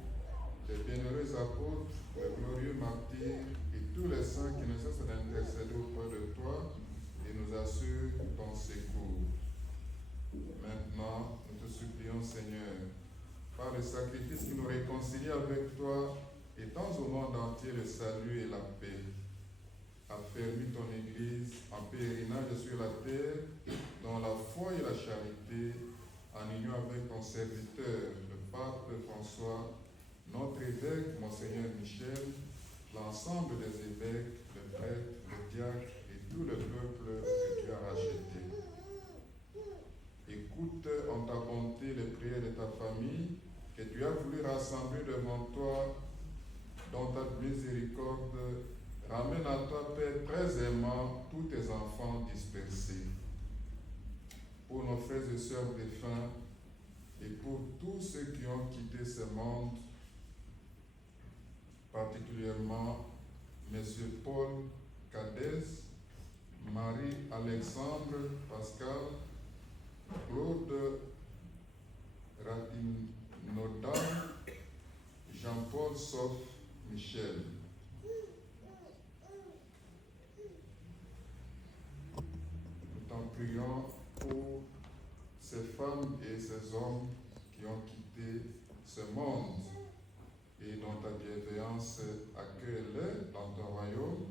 les bienheureux apôtres, les glorieux martyrs et tous les saints qui ne cessent d'intercéder auprès de toi et nous assurent ton secours. Maintenant, nous te supplions, Seigneur, par le sacrifice qui nous réconcilie avec toi, étends au monde entier le salut et la paix. Affermis ton Église en pèlerinage sur la terre, dans la foi et la charité, en union avec ton serviteur, le pape François, notre évêque, Monseigneur Michel, l'ensemble des évêques, les prêtres, les diacres et tout le peuple que tu as racheté. Écoute en ta bonté les prières de ta famille que tu as voulu rassembler devant toi dans ta miséricorde. Ramène à toi, Père, très aimant, tous tes enfants dispersés. Pour nos frères et sœurs défunts et pour tous ceux qui ont quitté ce monde, particulièrement M. Paul Cadez, Marie-Alexandre Pascal, Claude Radinoda, Jean-Paul Sof Michel. Nous t'en prions pour ces femmes et ces hommes qui ont quitté ce monde et dont ta bienveillance accueille-les dans ton royaume,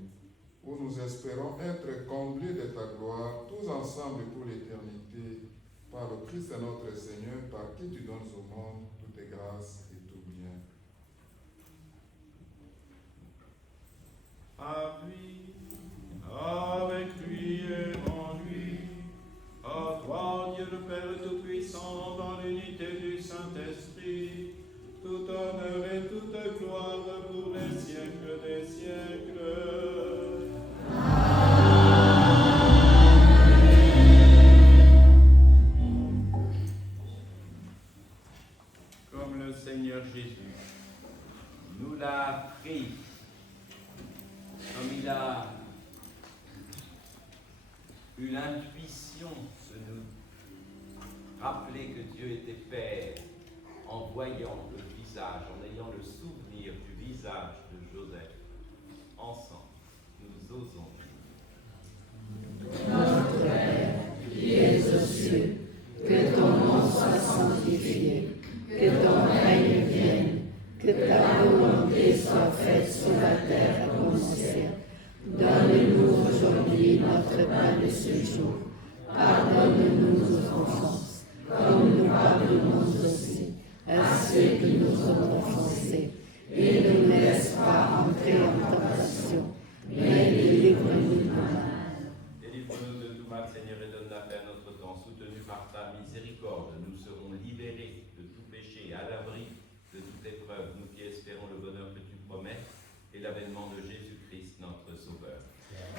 où nous espérons être comblés de ta gloire, tous ensemble pour l'éternité, par le Christ notre Seigneur, par qui tu donnes au monde toutes tes grâces et tout bien. Avec lui et en lui, à toi, Dieu le Père Tout-Puissant, dans l'unité du Saint-Esprit, tout honneur et toute gloire pour les siècles des siècles. Comme le Seigneur Jésus nous l'a appris, comme il a eu l'intuition de nous rappeler que Dieu était Père, en voyant le visage, en ayant le souvenir du visage de Joseph, ensemble, nous osons dire. Notre Père, qui es aux cieux, que ton nom soit sanctifié, que ton règne vienne, que ta volonté soit faite sur la terre comme au ciel. Donne-nous aujourd'hui notre pain de ce jour. Pardonne-nous nos offenses, comme nous pardonnons aussi à ceux qui nous ont offensés. Et ne nous laisse pas entrer en tentation, mais délivre-nous du mal. Délivre-nous de tout mal, Seigneur, et donne la paix à notre temps. Soutenus par ta miséricorde, nous serons libérés de tout péché, à l'abri de toute épreuve, nous qui espérons le bonheur que tu promets et l'avènement de Jésus-Christ, notre Sauveur.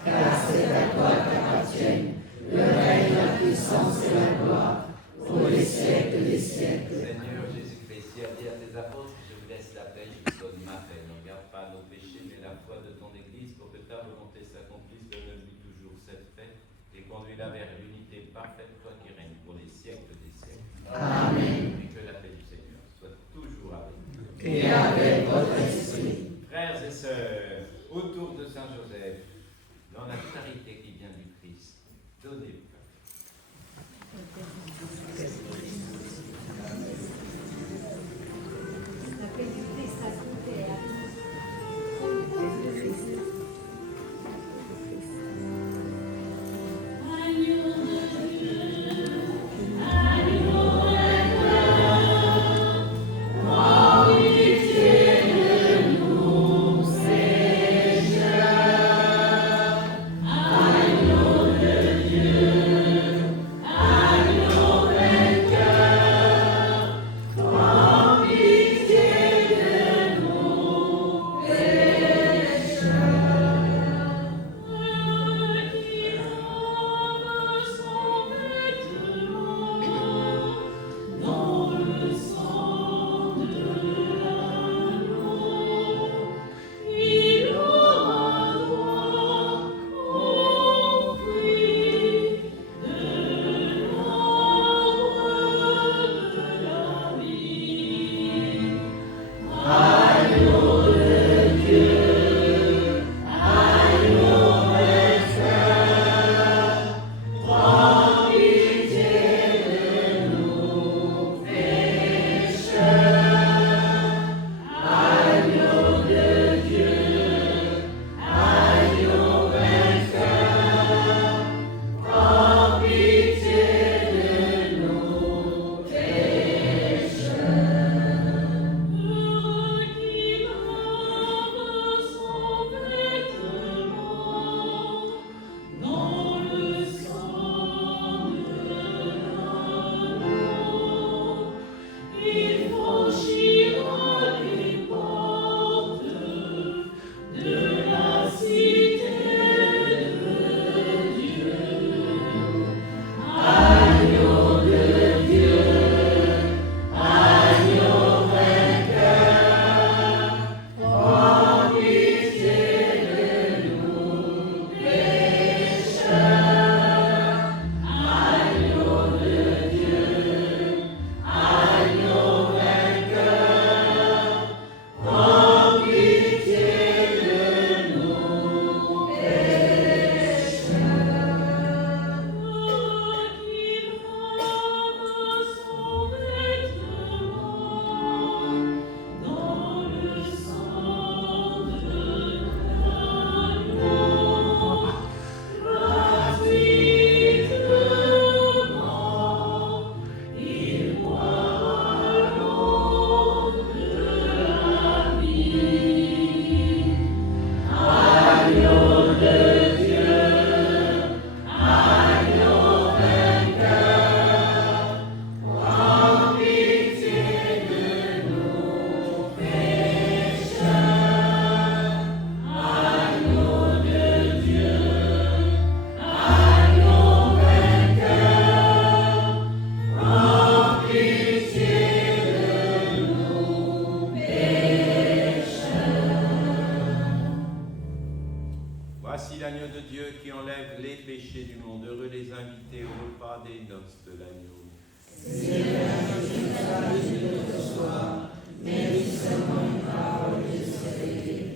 Car c'est à toi qu'appartiennent le règne, la puissance et la gloire, pour les siècles des siècles. Seigneur Jésus-Christ, tu as dit à tes apôtres, je vous laisse la paix, je vous donne ma paix. Ne regarde pas nos péchés, mais la foi de ton Église, pour que ta volonté s'accomplisse. Donne-lui toujours cette paix et conduis-la vers l'unité parfaite, toi qui règnes pour les siècles des siècles. Amen. Et que la paix du Seigneur soit toujours avec vous. Et avec votre esprit. Frères et sœurs, autour de Saint Joseph, dans la charité qui vient du Christ, donnez-vous. La paix du Christ à toute terre. Agneau de Dieu. enlève les péchés du monde. Heureux les invités au repas des noces de l'agneau. Seigneur, je ne suis pas digne de te recevoir, mais dis seulement une parole et je serai guéri.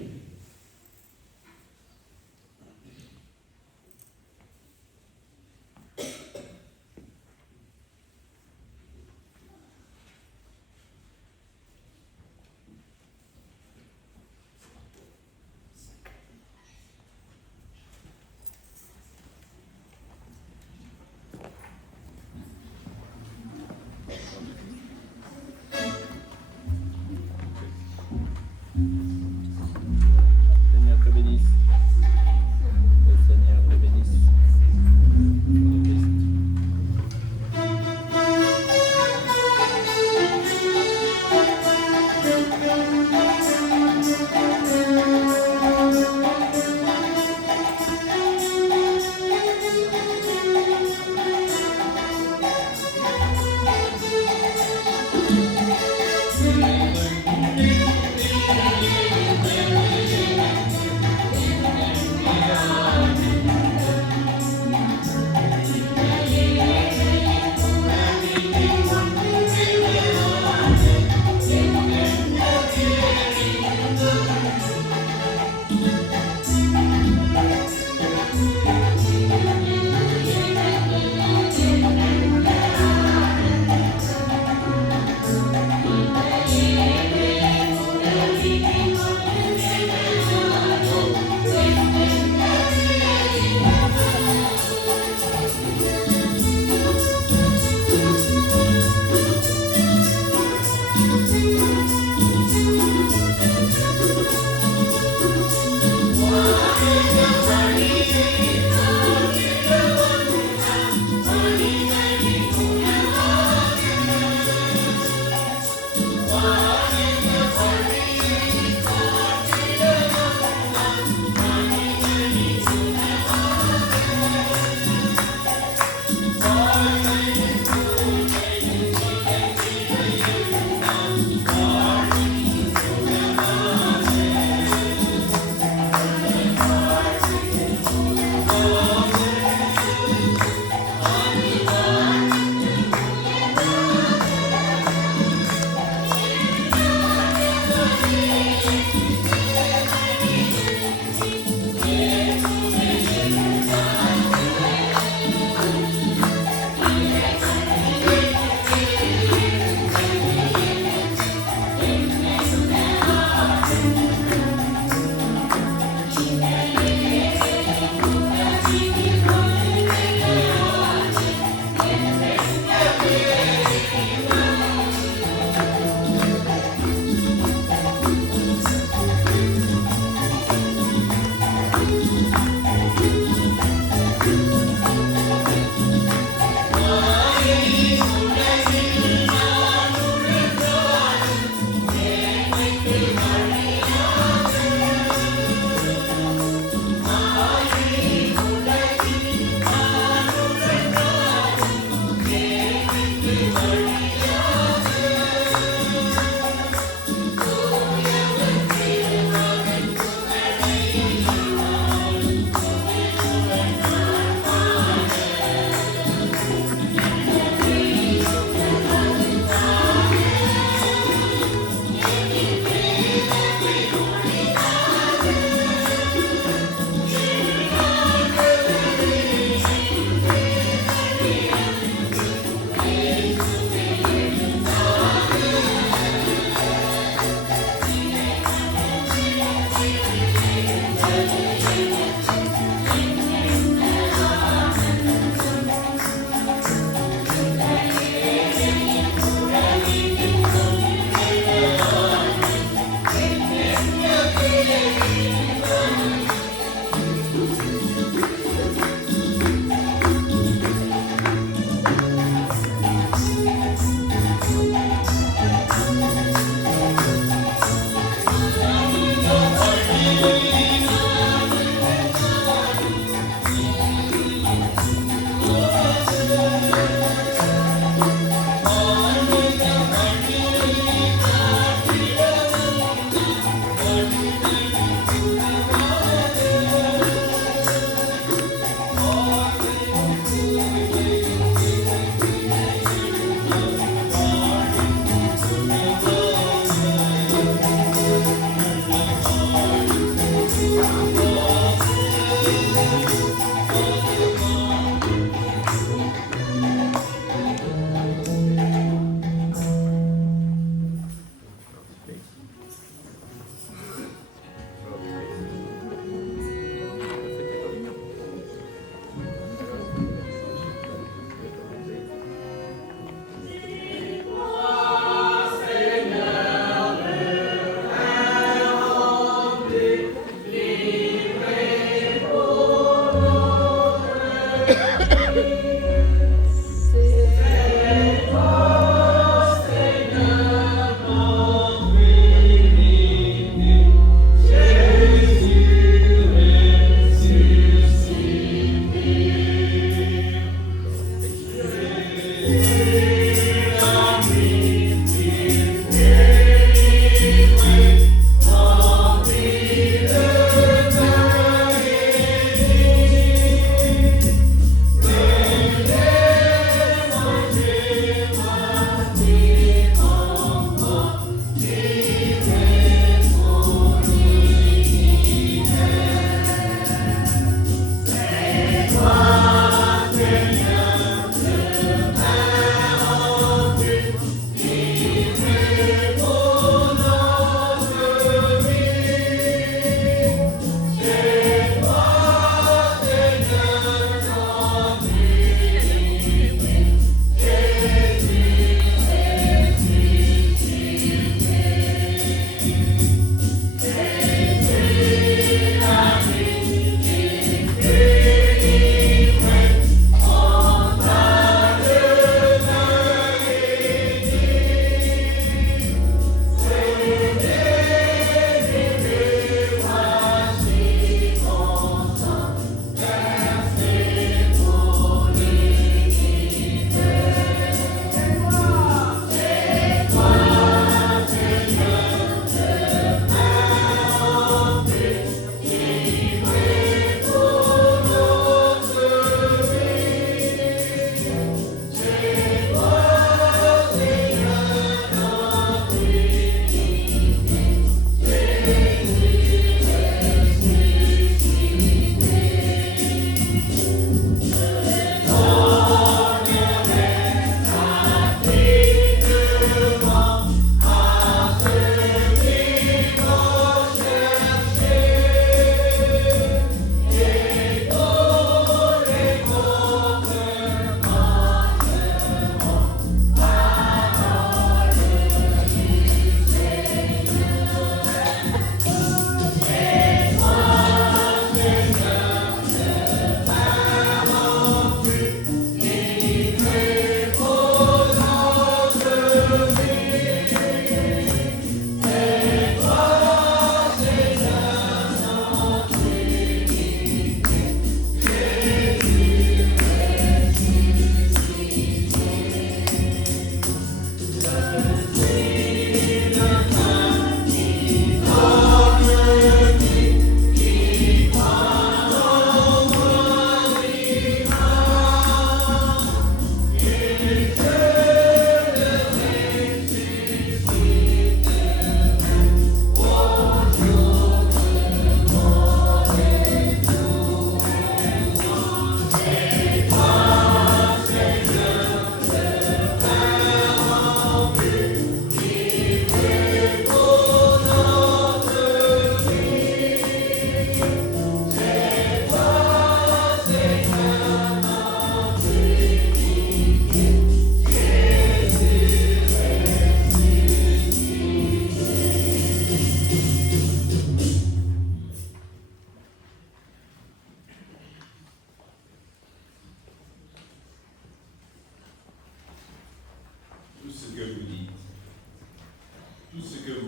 Seigneur te bénisse. Le Seigneur te bénisse. Au nom de Christ.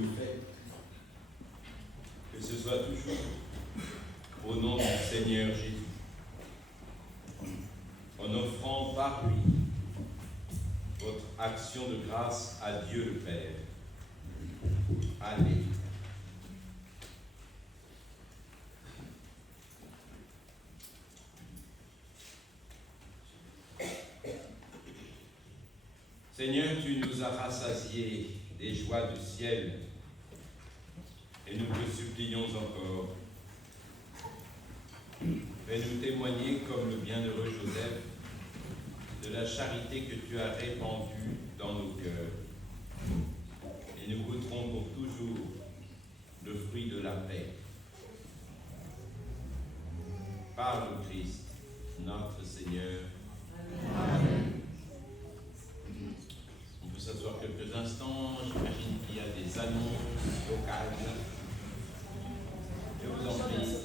vous faites, que ce soit toujours au nom du Seigneur Jésus, en offrant par lui votre action de grâce à Dieu le Père. Alléluia. Seigneur, tu nous as rassasiés des joies du ciel et nous te supplions encore. Fais-nous témoigner comme le bienheureux Joseph de la charité que tu as répandue dans nos cœurs. Et nous goûterons pour toujours le fruit de la paix. Par le Christ, notre Seigneur. Amen. On peut s'asseoir quelques instants. J'imagine qu'il y a des annonces locales. Je vous en prie.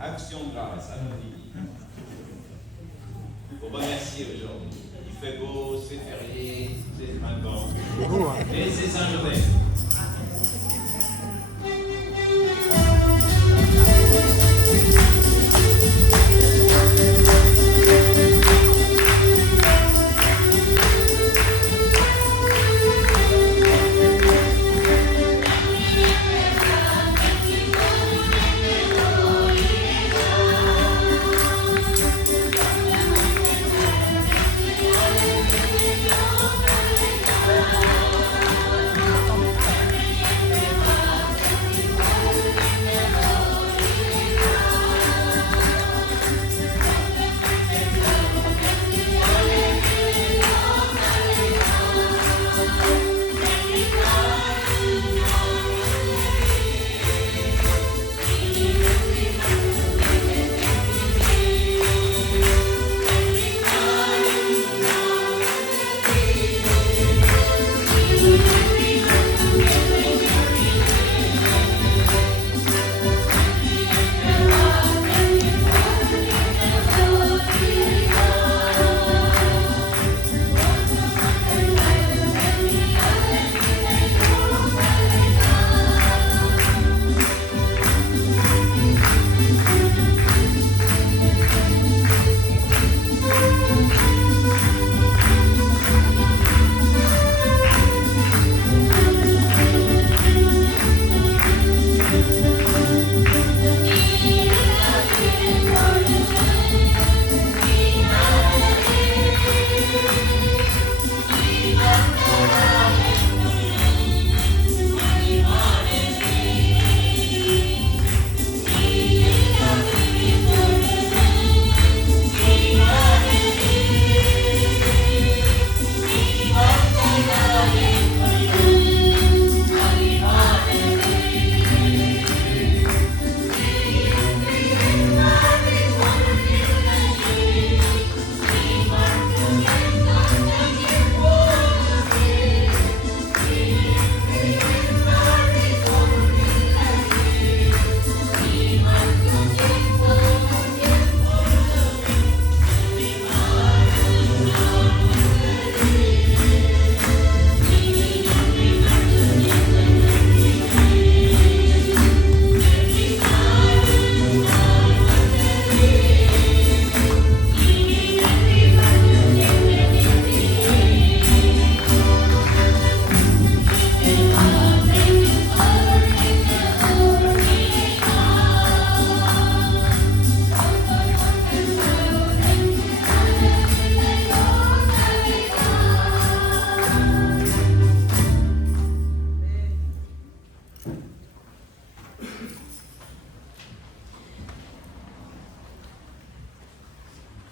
Action de grâce à nos vies. Pour remercier aujourd'hui. Il fait beau, c'est férié, c'est printemps. Et c'est Saint-Joseph.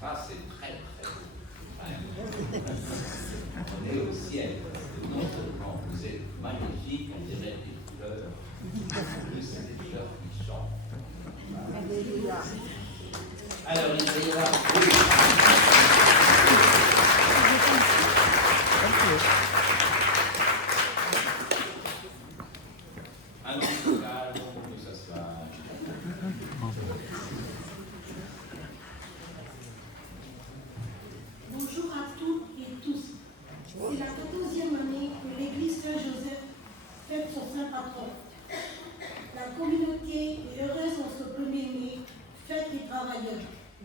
Ça, c'est très, très beau. On est au ciel. Non seulement vous êtes magnifiques, on dirait des fleurs. En plus, c'est des fleurs qui chantent. Alors, il va y avoir un musical, on peut s'asseoir. Bonjour à toutes et tous. C'est la 14e année que l'église Saint-Joseph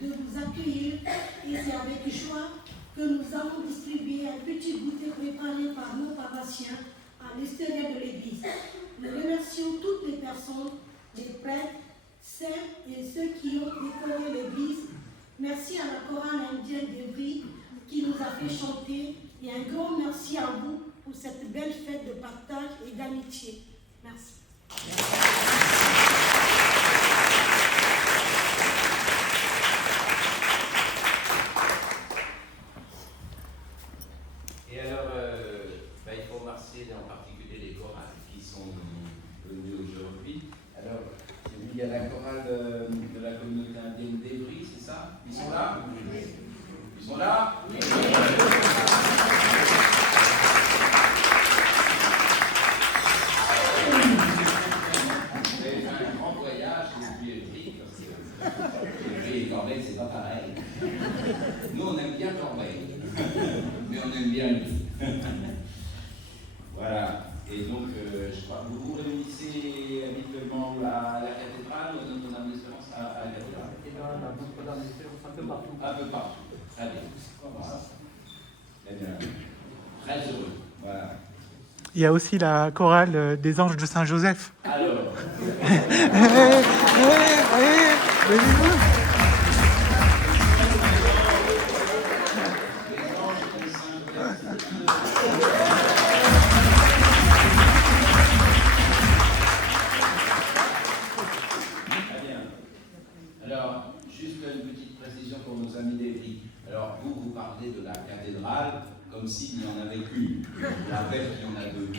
de vous accueillir et c'est avec joie que nous allons distribuer un petit goûter préparé par nos paroissiens à l'extérieur de l'église. Nous remercions toutes les personnes, les prêtres, celles et ceux qui ont décoré l'église. Merci à la chorale indienne d'Evry qui nous a fait chanter et un grand merci à vous pour cette belle fête de partage et d'amitié. Merci. Et alors, il faut remercier en particulier les chorales qui sont venus aujourd'hui. Alors, il y a la chorale de la communauté indienne d'Evry, c'est ça? Ils sont là? Ils sont là? J'ai fait un grand voyage depuis Evry, parce que Evry et Corbeil, c'est pas pareil. Nous, on aime bien Corbeil, mais on aime bien lui. Voilà. Et donc, je crois que vous vous réunissez habituellement à la cathédrale, au Notre-Dame d'Espérance, à la cathédrale. Et dans la Notre-Dame d'Espérance, un peu partout. Un peu partout. Très bien. Voilà. Très bien. Très heureux. Voilà. Il y a aussi la chorale des anges de Saint-Joseph. Alors. Alors, juste une petite précision pour nos amis d'Evry. Alors, vous parlez de la cathédrale comme s'il n'y en avait qu'une. Je rappelle qu'il y en a deux.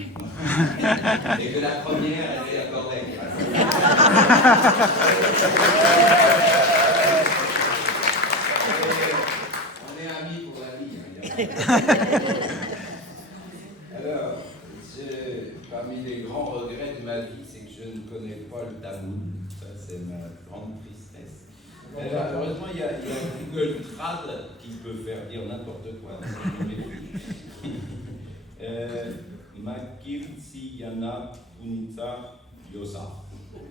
Et que la première, elle est à Corbeil. On est amis pour la vie. Alors, parmi les grands regrets de ma vie, c'est que je ne connais pas le tamoul. Ça, c'est ma grande tristesse. Mais là, heureusement, il y a Google Trad qui peut faire dire n'importe quoi. Makir Siyana Punita Yosa.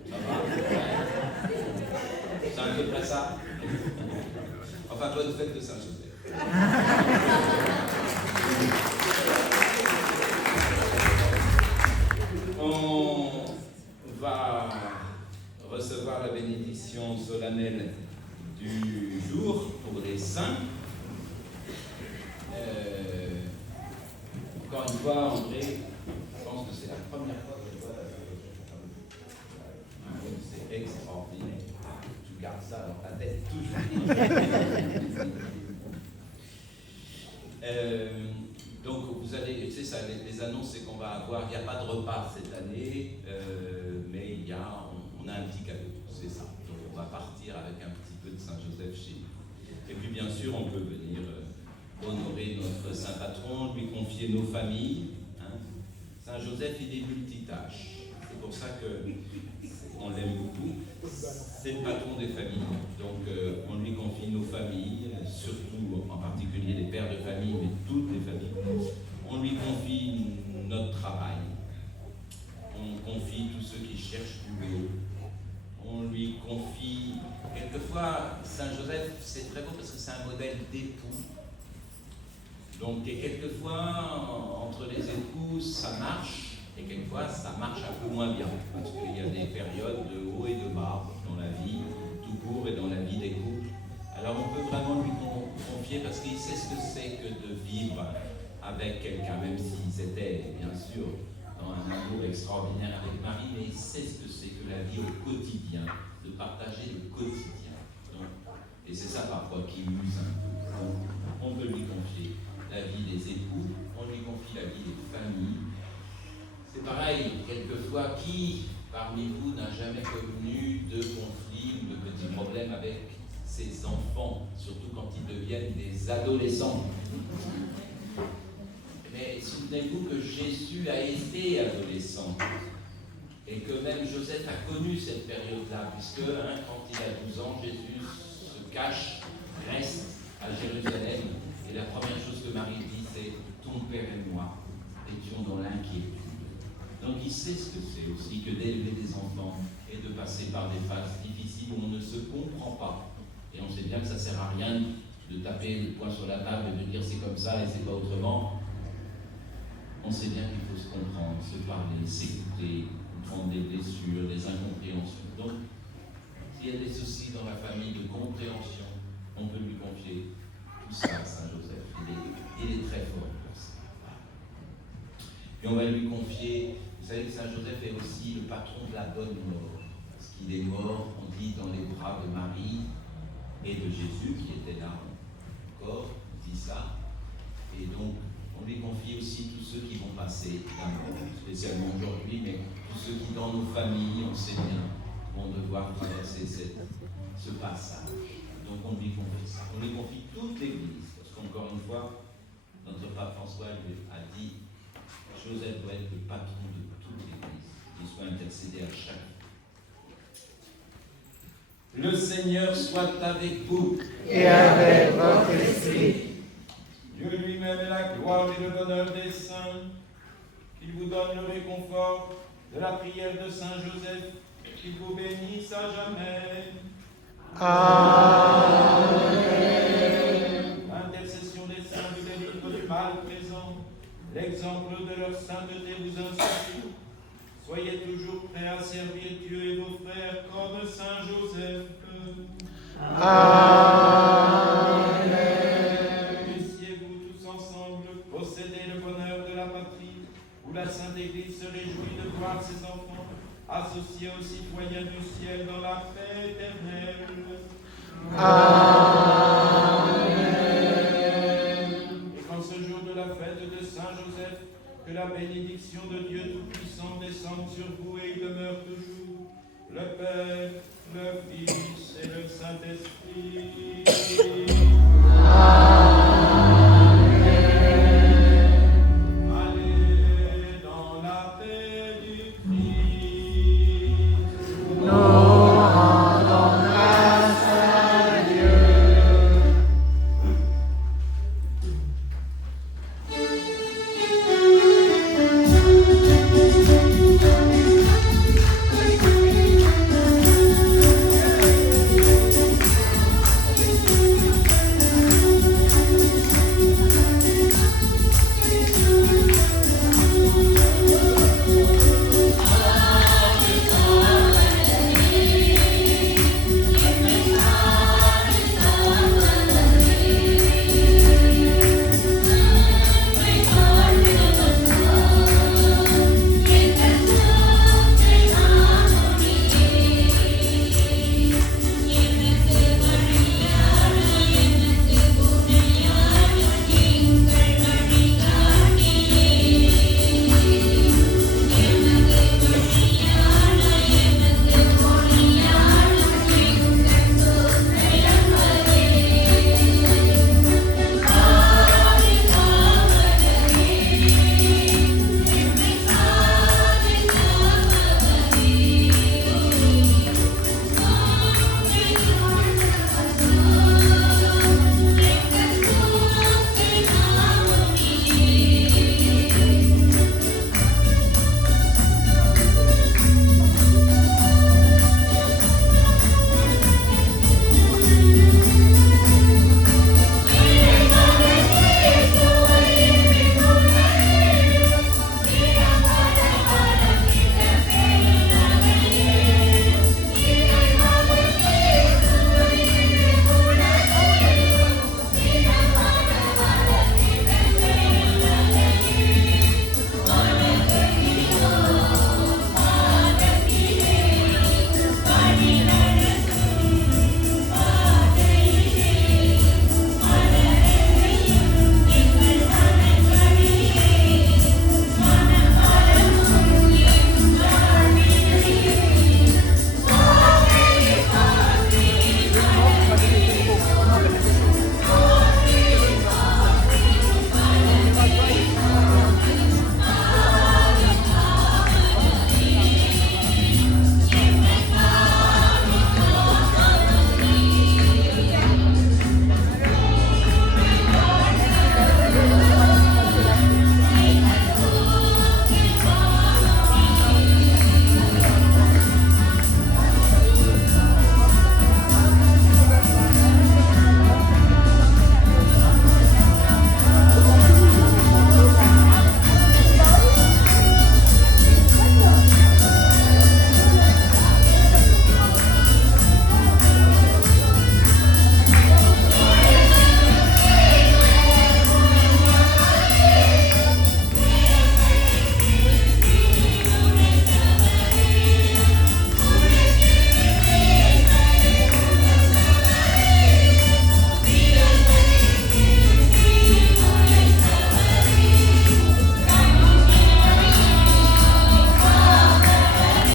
Ça va? C'est à peu près ça? Enfin, bonne fête de Saint-Joseph. On va recevoir la bénédiction solennelle du jour pour les saints. Encore une fois, André, je pense que c'est la première fois que je vois c'est extraordinaire. Tu gardes ça dans ta tête toujours. Donc vous allez, tu sais, ça, les annonces, c'est qu'on va avoir, il n'y a pas de repas cette année, mais on a un petit cadeau, c'est ça. Donc on va partir avec un petit peu de Saint-Joseph chez nous. Et puis bien sûr, on peut venir honorer notre saint patron, lui confier nos familles. Hein. Saint-Joseph, il est multitâche. C'est pour ça qu'on l'aime beaucoup. C'est le patron des familles. Donc on lui confie nos familles, surtout en particulier les pères de famille, mais toutes les familles. On lui confie notre travail. On confie tous ceux qui cherchent du boulot. On lui confie, quelquefois, Saint-Joseph, c'est très beau parce que c'est un modèle d'époux. Donc, et quelquefois, entre les époux, ça marche, et quelquefois, ça marche un peu moins bien, parce qu'il y a des périodes de haut et de bas dans la vie, tout court et dans la vie des couples. Alors, on peut vraiment lui confier, parce qu'il sait ce que c'est que de vivre avec quelqu'un, même s'ils étaient, bien sûr, dans un amour extraordinaire avec Marie, mais il sait ce que c'est que la vie au quotidien, de partager le quotidien. Donc, et c'est ça parfois qui use un peu. Donc, on peut lui confier la vie des époux, on lui confie la vie des familles. C'est pareil, quelquefois, qui parmi vous n'a jamais connu de conflits ou de petits problèmes avec ses enfants, surtout quand ils deviennent des adolescents? Mais souvenez-vous que Jésus a été adolescent et que même Joseph a connu cette période-là, puisque quand il a 12 ans, Jésus se cache, reste à Jérusalem, et la première chose que Marie dit, c'est « Ton père et moi étions dans l'inquiétude ». Donc il sait ce que c'est aussi que d'élever des enfants et de passer par des phases difficiles où on ne se comprend pas. Et Et on sait bien que ça ne sert à rien de taper le poing sur la table et de dire c'est comme ça et c'est pas autrement. On sait bien qu'il faut se comprendre, se parler, s'écouter, comprendre des blessures, des incompréhensions. Donc, s'il y a des soucis dans la famille de compréhension, on peut lui confier tout ça à Saint Joseph. Il est très fort pour ça. Et on va lui confier, vous savez que Saint Joseph est aussi le patron de la bonne mort. Parce qu'il est mort, on dit, dans les bras de Marie et de Jésus, qui était là encore, on dit ça. Et donc, on lui confie aussi tous ceux qui vont passer, spécialement aujourd'hui, mais tous ceux qui, dans nos familles, on sait bien, vont devoir traverser ce passage. Donc, on lui confie ça. On lui confie toute l'Église, parce qu'encore une fois, notre pape François lui a dit Joseph doit être le patron de toute l'Église, qu'il soit intercédé à chaque fois. Le Seigneur soit avec vous. Et avec votre esprit. Dieu lui-même est la gloire et le bonheur des saints, qu'il vous donne le réconfort de la prière de Saint Joseph, qu'il vous bénisse à jamais. Amen. L'intercession des saints vous délivre du mal présent, l'exemple de leur sainteté vous inspire. Soyez toujours prêts à servir Dieu et vos frères comme Saint Joseph. Amen. Posséder le bonheur de la patrie, où la Sainte Église se réjouit de voir ses enfants associés aux citoyens du ciel dans la paix éternelle. Amen. Et qu'en ce jour de la fête de Saint Joseph, que la bénédiction de Dieu Tout-Puissant descende sur vous et y demeure toujours, le Père, le Fils et le Saint-Esprit.